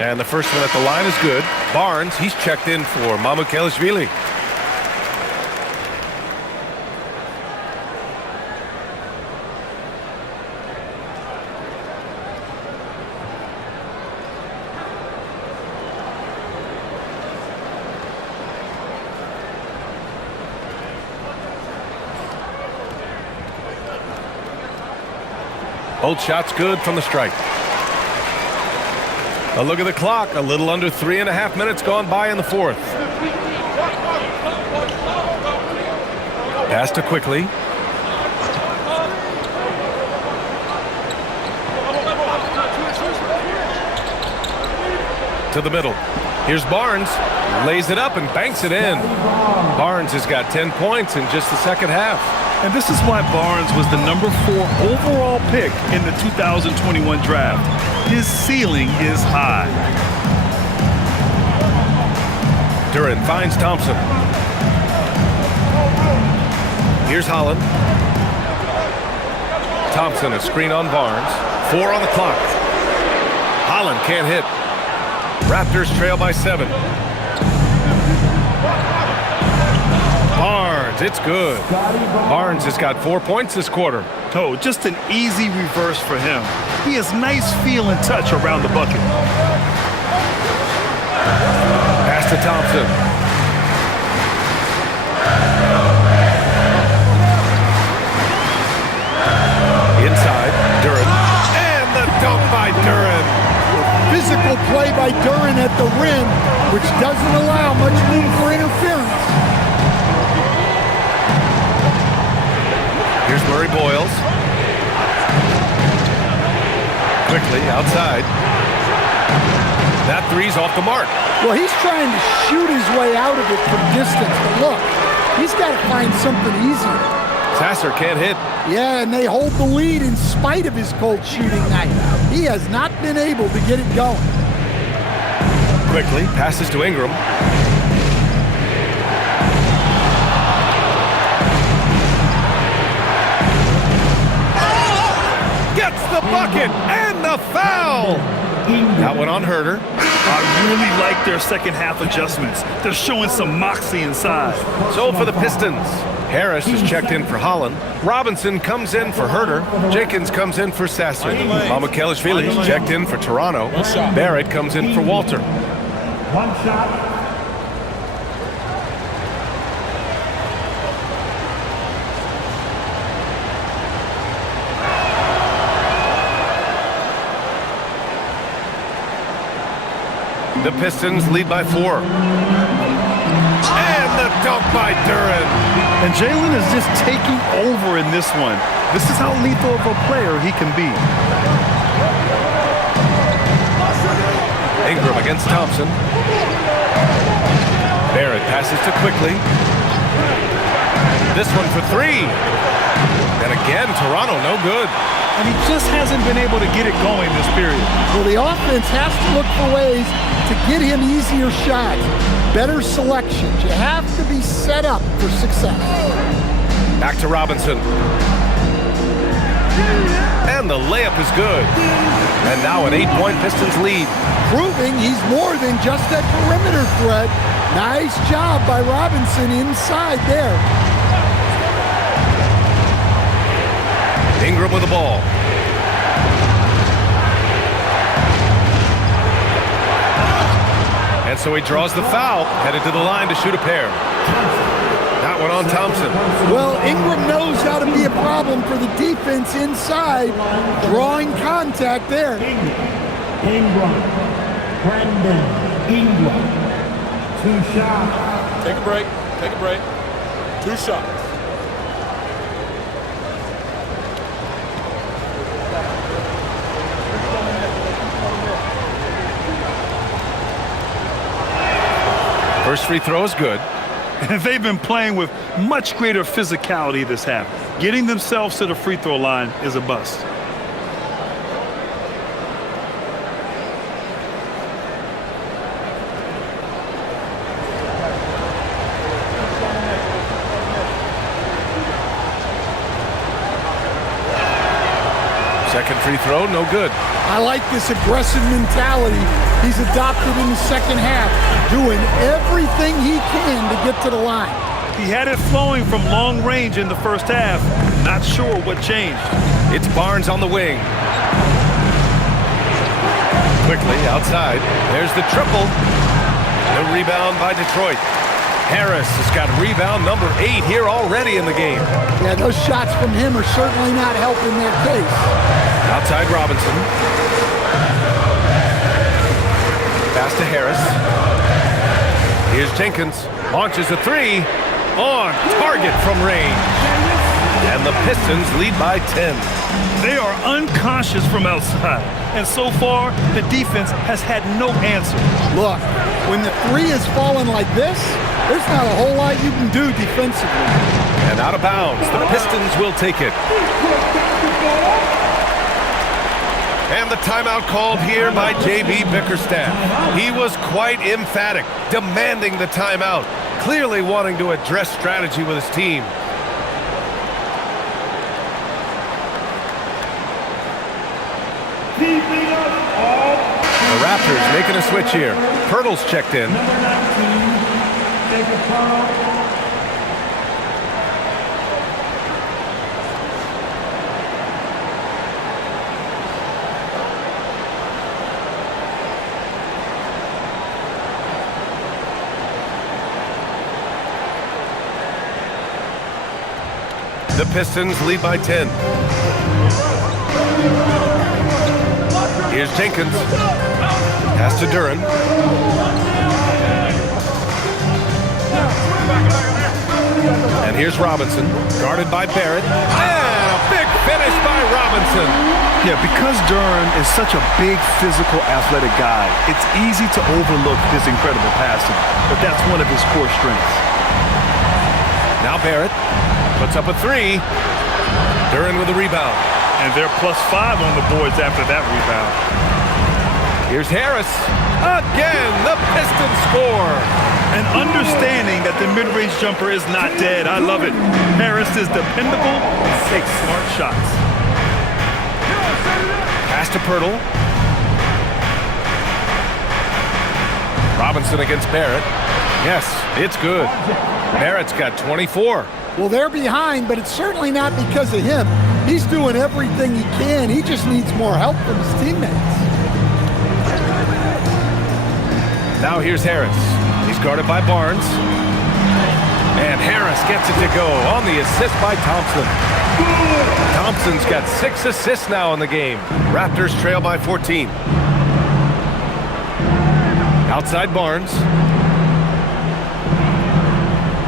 And the first one at the line is good. Barnes, he's checked in for Mamukelashvili. Both shots good from the stripe. A look at the clock. A little under 3.5 minutes gone by in the fourth. Pass to Quickly. To the middle. Here's Barnes. Lays it up and banks it in. Barnes has got 10 points in just the second half. And this is why Barnes was the number 4 overall pick in the 2021 draft. His ceiling is high. Duran finds Thompson. Here's Holland. Thompson, a screen on Barnes. 4 on the clock. Holland can't hit. Raptors trail by 7. Barnes, it's good. Barnes has got 4 points this quarter. Oh, just an easy reverse for him. He has nice feel and touch around the bucket. Pass to Thompson. Inside, Duran. And the dunk by Duran. Physical play by Duran at the rim, which doesn't allow much room for interference. Here's Murray Boyles. Quickly outside. That three's off the mark. Well, he's trying to shoot his way out of it from distance, but look, he's got to find something easier. Sasser can't hit. Yeah, and they hold the lead in spite of his cold shooting night. He has not been able to get it going. Quickly passes to Ingram. Gets the bucket and the foul. That one on Herter. I really like their second half adjustments. They're showing some moxie inside. So for the Pistons, Harris is checked in for Holland. Robinson comes in for Herter. Jenkins comes in for Sasser. Mamukelashvili is checked in for Toronto. Barrett comes in for Walter. One shot. The Pistons lead by 4. And the dunk by Duran. And Jalen is just taking over in this one. This is how lethal of a player he can be. Ingram against Thompson. Barrett passes to Quickly. This one for 3. And again, Toronto no good. And he just hasn't been able to get it going this period. Well, the offense has to look for ways to get him easier shots, better selections. You have to be set up for success. Back to Robinson. And the layup is good. And now an 8-point Pistons lead. Proving he's more than just a perimeter threat. Nice job by Robinson inside there. Ingram with the ball. And so he draws the foul, headed to the line to shoot a pair. That one on Thompson. Well, Ingram knows how to be a problem for the defense inside, drawing contact there. Ingram. Brandon Ingram. 2 shots. Take a break. Take a break. 2 shots. First free throw is good. And they've been playing with much greater physicality this half. Getting themselves to the free throw line is a bust. Second free throw, no good. I like this aggressive mentality he's adopted in the second half, doing everything he can to get to the line. He had it flowing from long range in the first half. Not sure what changed. It's Barnes on the wing. Quickly outside. There's the triple. The rebound by Detroit. Harris has got rebound number 8 here already in the game. Yeah, those shots from him are certainly not helping their case. Outside Robinson. Pass to Harris. Here's Jenkins. Launches a 3. On target from range. And the Pistons lead by 10. They are unconscious from outside. And so far, the defense has had no answer. Look, when the 3 is falling like this, there's not a whole lot you can do defensively. And out of bounds, the Pistons will take it. And the timeout called here by J.B. Bickerstaff. He was quite emphatic, demanding the timeout, clearly wanting to address strategy with his team. The Raptors making a switch here. Pirtle's checked in. The Pistons lead by 10. Here's Jenkins. Pass to Duren. And here's Robinson, guarded by Barrett. And a big finish by Robinson. Yeah, because Duren is such a big, physical, athletic guy, it's easy to overlook his incredible passing, but that's one of his core strengths. Now Barrett puts up a 3. Duren with a rebound. And they're +5 on the boards after that rebound. Here's Harris. Again, the Pistons score. And understanding that the mid-range jumper is not dead. I love it. Harris is dependable and takes smart shots. Pass to Pirtle. Robinson against Barrett. Yes, it's good. Barrett's got 24. Well, they're behind, but it's certainly not because of him. He's doing everything he can. He just needs more help from his teammates. Now here's Harris. He's guarded by Barnes. And Harris gets it to go on the assist by Thompson. Thompson's got 6 assists now in the game. Raptors trail by 14. Outside Barnes.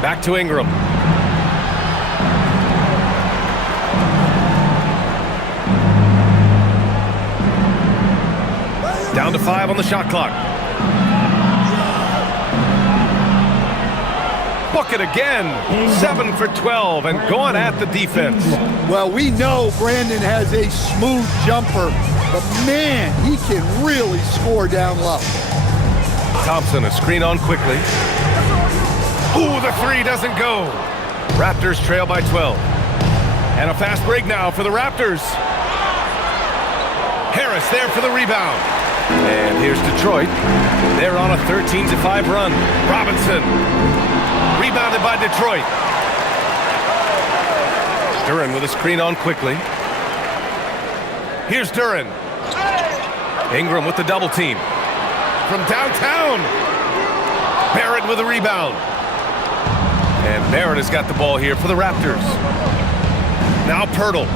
Back to Ingram. Down to 5 on the shot clock. Bucket again. 7 for 12 and going at the defense. Well, we know Brandon has a smooth jumper, but man, he can really score down low. Thompson, a screen on quickly. Ooh, the 3 doesn't go. Raptors trail by 12. And a fast break now for the Raptors. Harris there for the rebound. And here's Detroit. They're on a 13-5 run. Robinson. Rebounded by Detroit. Duren with a screen on quickly. Here's Duren. Ingram with the double team. From downtown. Barrett with a rebound. And Barrett has got the ball here for the Raptors. Now Pirtle.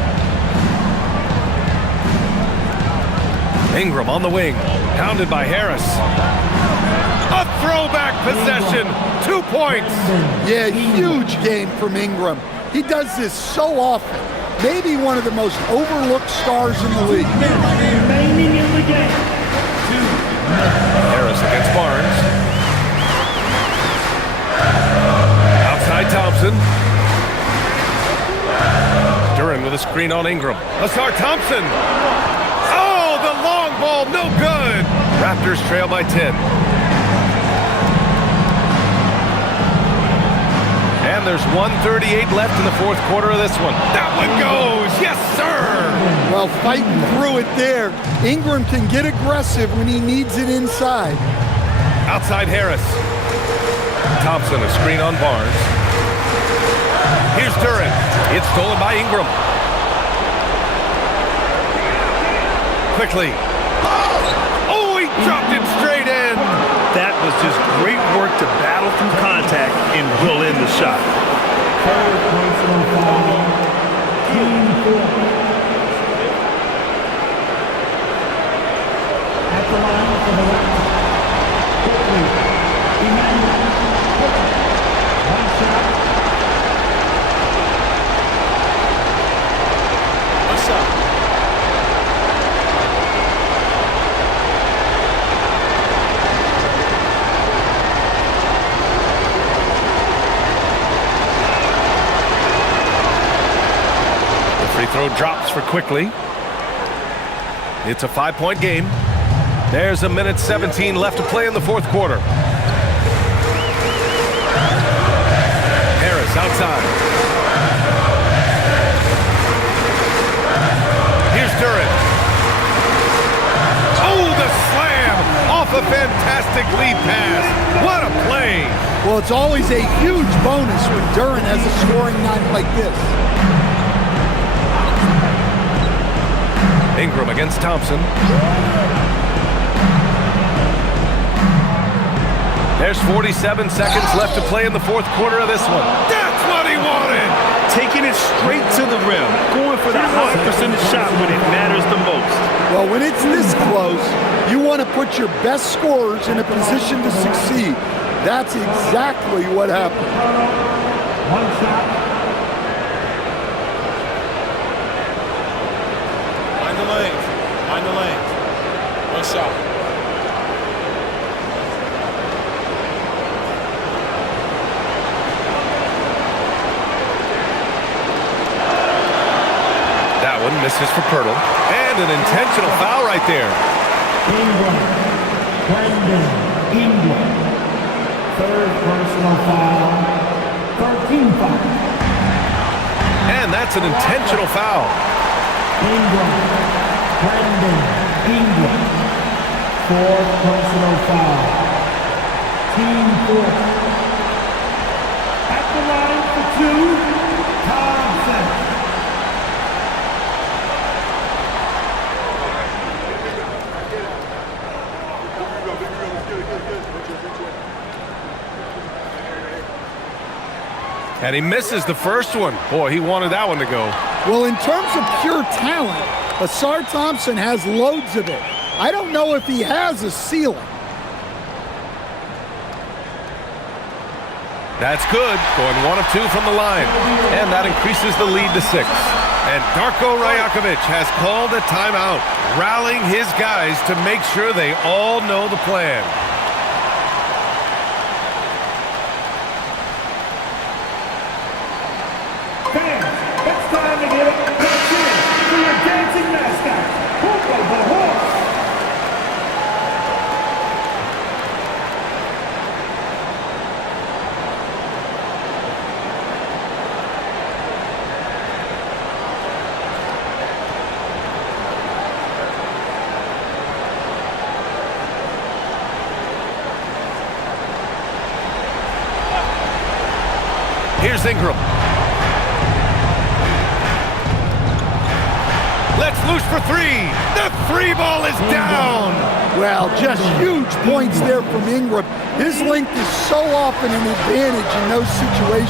Ingram on the wing. Pounded by Harris. A throwback possession. 2 points. Yeah, huge game from Ingram. He does this so often. Maybe one of the most overlooked stars in the league. Remaining in the game. Harris against Barnes. Outside Thompson. Duren with a screen on Ingram. Asar Thompson. Oh, the long ball, no good. Raptors trail by 10. And And there's 1:38 left in the fourth quarter of this one. That one goes! Yes, sir! Well, fighting through it there. Ingram can get aggressive when he needs it inside. Outside Harris. Thompson, a screen on Barnes. Here's Duran. It's stolen by Ingram. Quickly. Oh, he dropped it straight in. That was just great work to battle through contact and will in the shot. Third personal foul. Team 4. At the line for the Raptors. Quickly. Emmanuel. One shot. What's up? Free throw drops for Quickly. It's a 5-point game. There's a minute 17 left to play in the fourth quarter. Harris outside. Here's Duran. Oh, the slam off a fantastic lead pass. What a play. Well, it's always a huge bonus when Duran has a scoring night like this. Ingram against Thompson. There's 47 seconds left to play in the fourth quarter of this one. That's what he wanted! Taking it straight to the rim. Going for that high percentage shot when it matters the most. Well, when it's this close, you want to put your best scorers in a position to succeed. That's exactly what happened. One shot. Mind the lanes. One shot. That one misses for Pirtle. And an intentional foul right there. Ingram. Brandon Ingram. Third personal foul. 13 foul. And that's an intentional foul. Ingram. Brandon Ingram. Fourth personal foul. Team 4. At the line for 2, Thompson. And he misses the first one. Boy, he wanted that one to go. Well, in terms of pure talent, Asar Thompson has loads of it. I don't know if he has a ceiling. That's good. Going 1 of 2 from the line. And that increases the lead to 6. And Darko Rajakovic has called a timeout, rallying his guys to make sure they all know the plan. Fans, it's time to get up and cheer for your dancing mascot, Hoopa the Horse. Here's Ingram. Let's loose for 3. The 3 ball is down. Well, just huge points there from Ingram. His length is so often an advantage in those situations.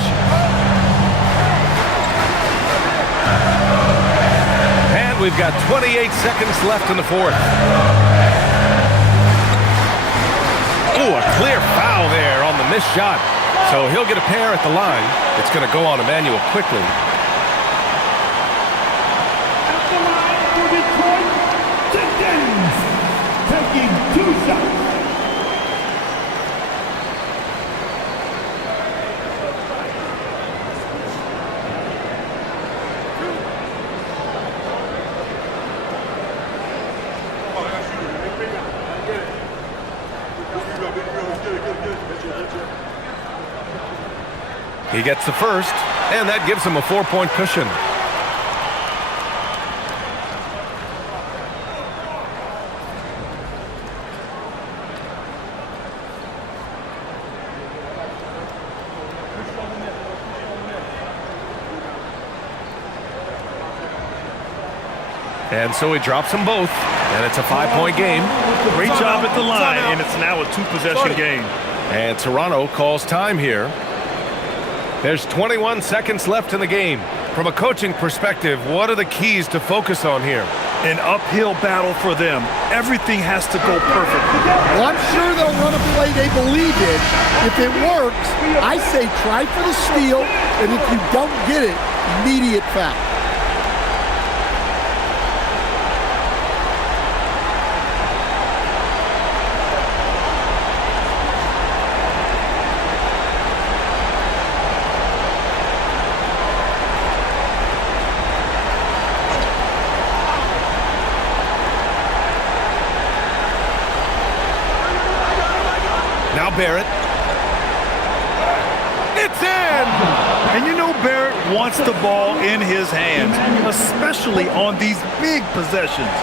And we've got 28 seconds left in the fourth. Oh, a clear foul there on the missed shot. So he'll get a pair at the line. It's going to go on Emmanuel quickly. At the line for Detroit, Pistons, taking 2 shots. He gets the first, and that gives him a 4-point cushion. And so he drops them both, and it's a 5-point game. Great job at the line, and it's now a 2-possession game. And Toronto calls time here. There's 21 seconds left in the game. From a coaching perspective, what are the keys to focus on here? An uphill battle for them. Everything has to go perfect. Well, I'm sure they'll run a play they believe in. If it works, I say try for the steal, and if you don't get it, immediate foul. Barrett. It's in! And you know Barrett wants the ball in his hands, especially on these big possessions.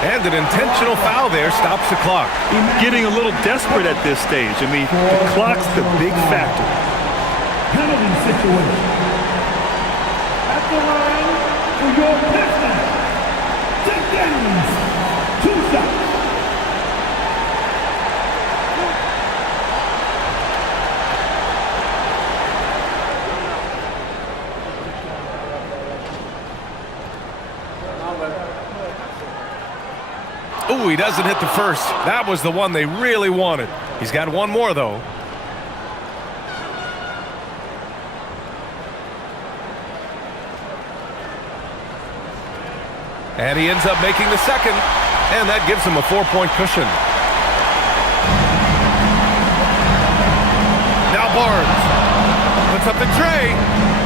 And an intentional foul there stops the clock. Getting a little desperate at this stage. I mean, the clock's the big factor. Penalty situation. At the line for your Pistons. Jenkins. 2 shots. Ooh, he doesn't hit the first. That was the one they really wanted. He's got one more, though. And he ends up making the second, and that gives him a 4-point cushion. Now Barnes puts up the tray,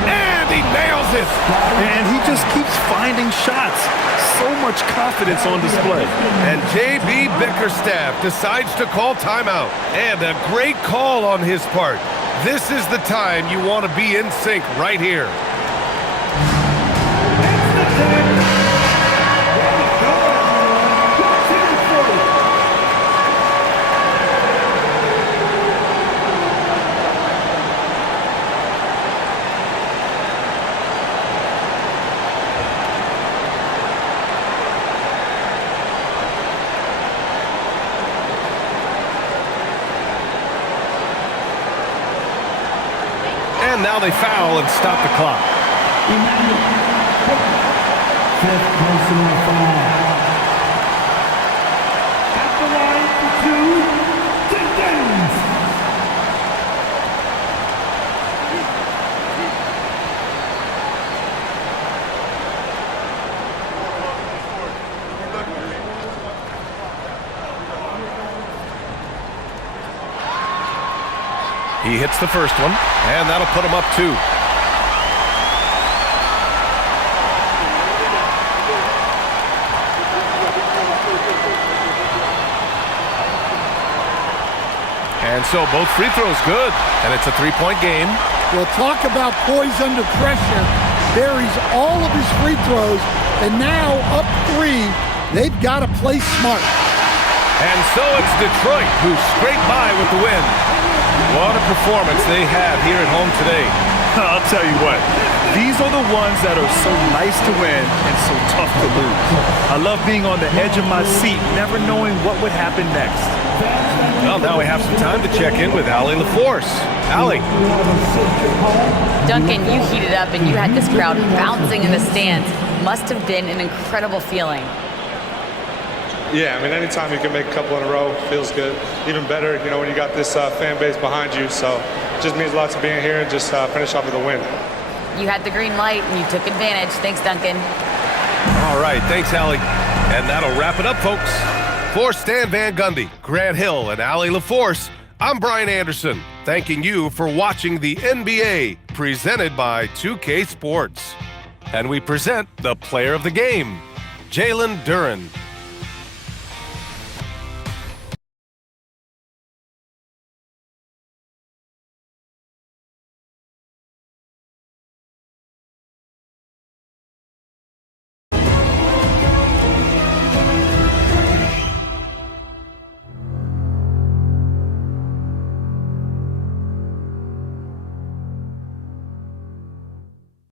and he nails it. And he just keeps finding shots. So much confidence on display. And J.B. Bickerstaff decides to call timeout. And a great call on his part. This is the time you want to be in sync right here. And now they foul and stop the clock. 5th personal foul. At the line for 2, Jenkins. He hits the first one, and that'll put him up 2. And so both free throws good, and it's a 3-point game. Well, talk about poise under pressure. Buries all of his free throws, and now up 3, they've got to play smart. And so it's Detroit who scraped by with the win. What a performance they have here at home today. I'll tell you what, these are the ones that are so nice to win and so tough to lose. I love being on the edge of my seat, never knowing what would happen next. Well, now we have some time to check in with Allie LaForce. Allie. Duncan, you heated up and you had this crowd bouncing in the stands. Must have been an incredible feeling. Yeah, I mean, anytime you can make a couple in a row feels good. Even better, you know, when you got this fan base behind you. So it just means a lot to being here and just finish off with a win. You had the green light and you took advantage. Thanks, Duncan. All right, thanks, Allie. And that'll wrap it up, folks. For Stan Van Gundy, Grant Hill, and Allie LaForce, I'm Brian Anderson, thanking you for watching the NBA, presented by 2K Sports. And we present the player of the game, Jalen Duren.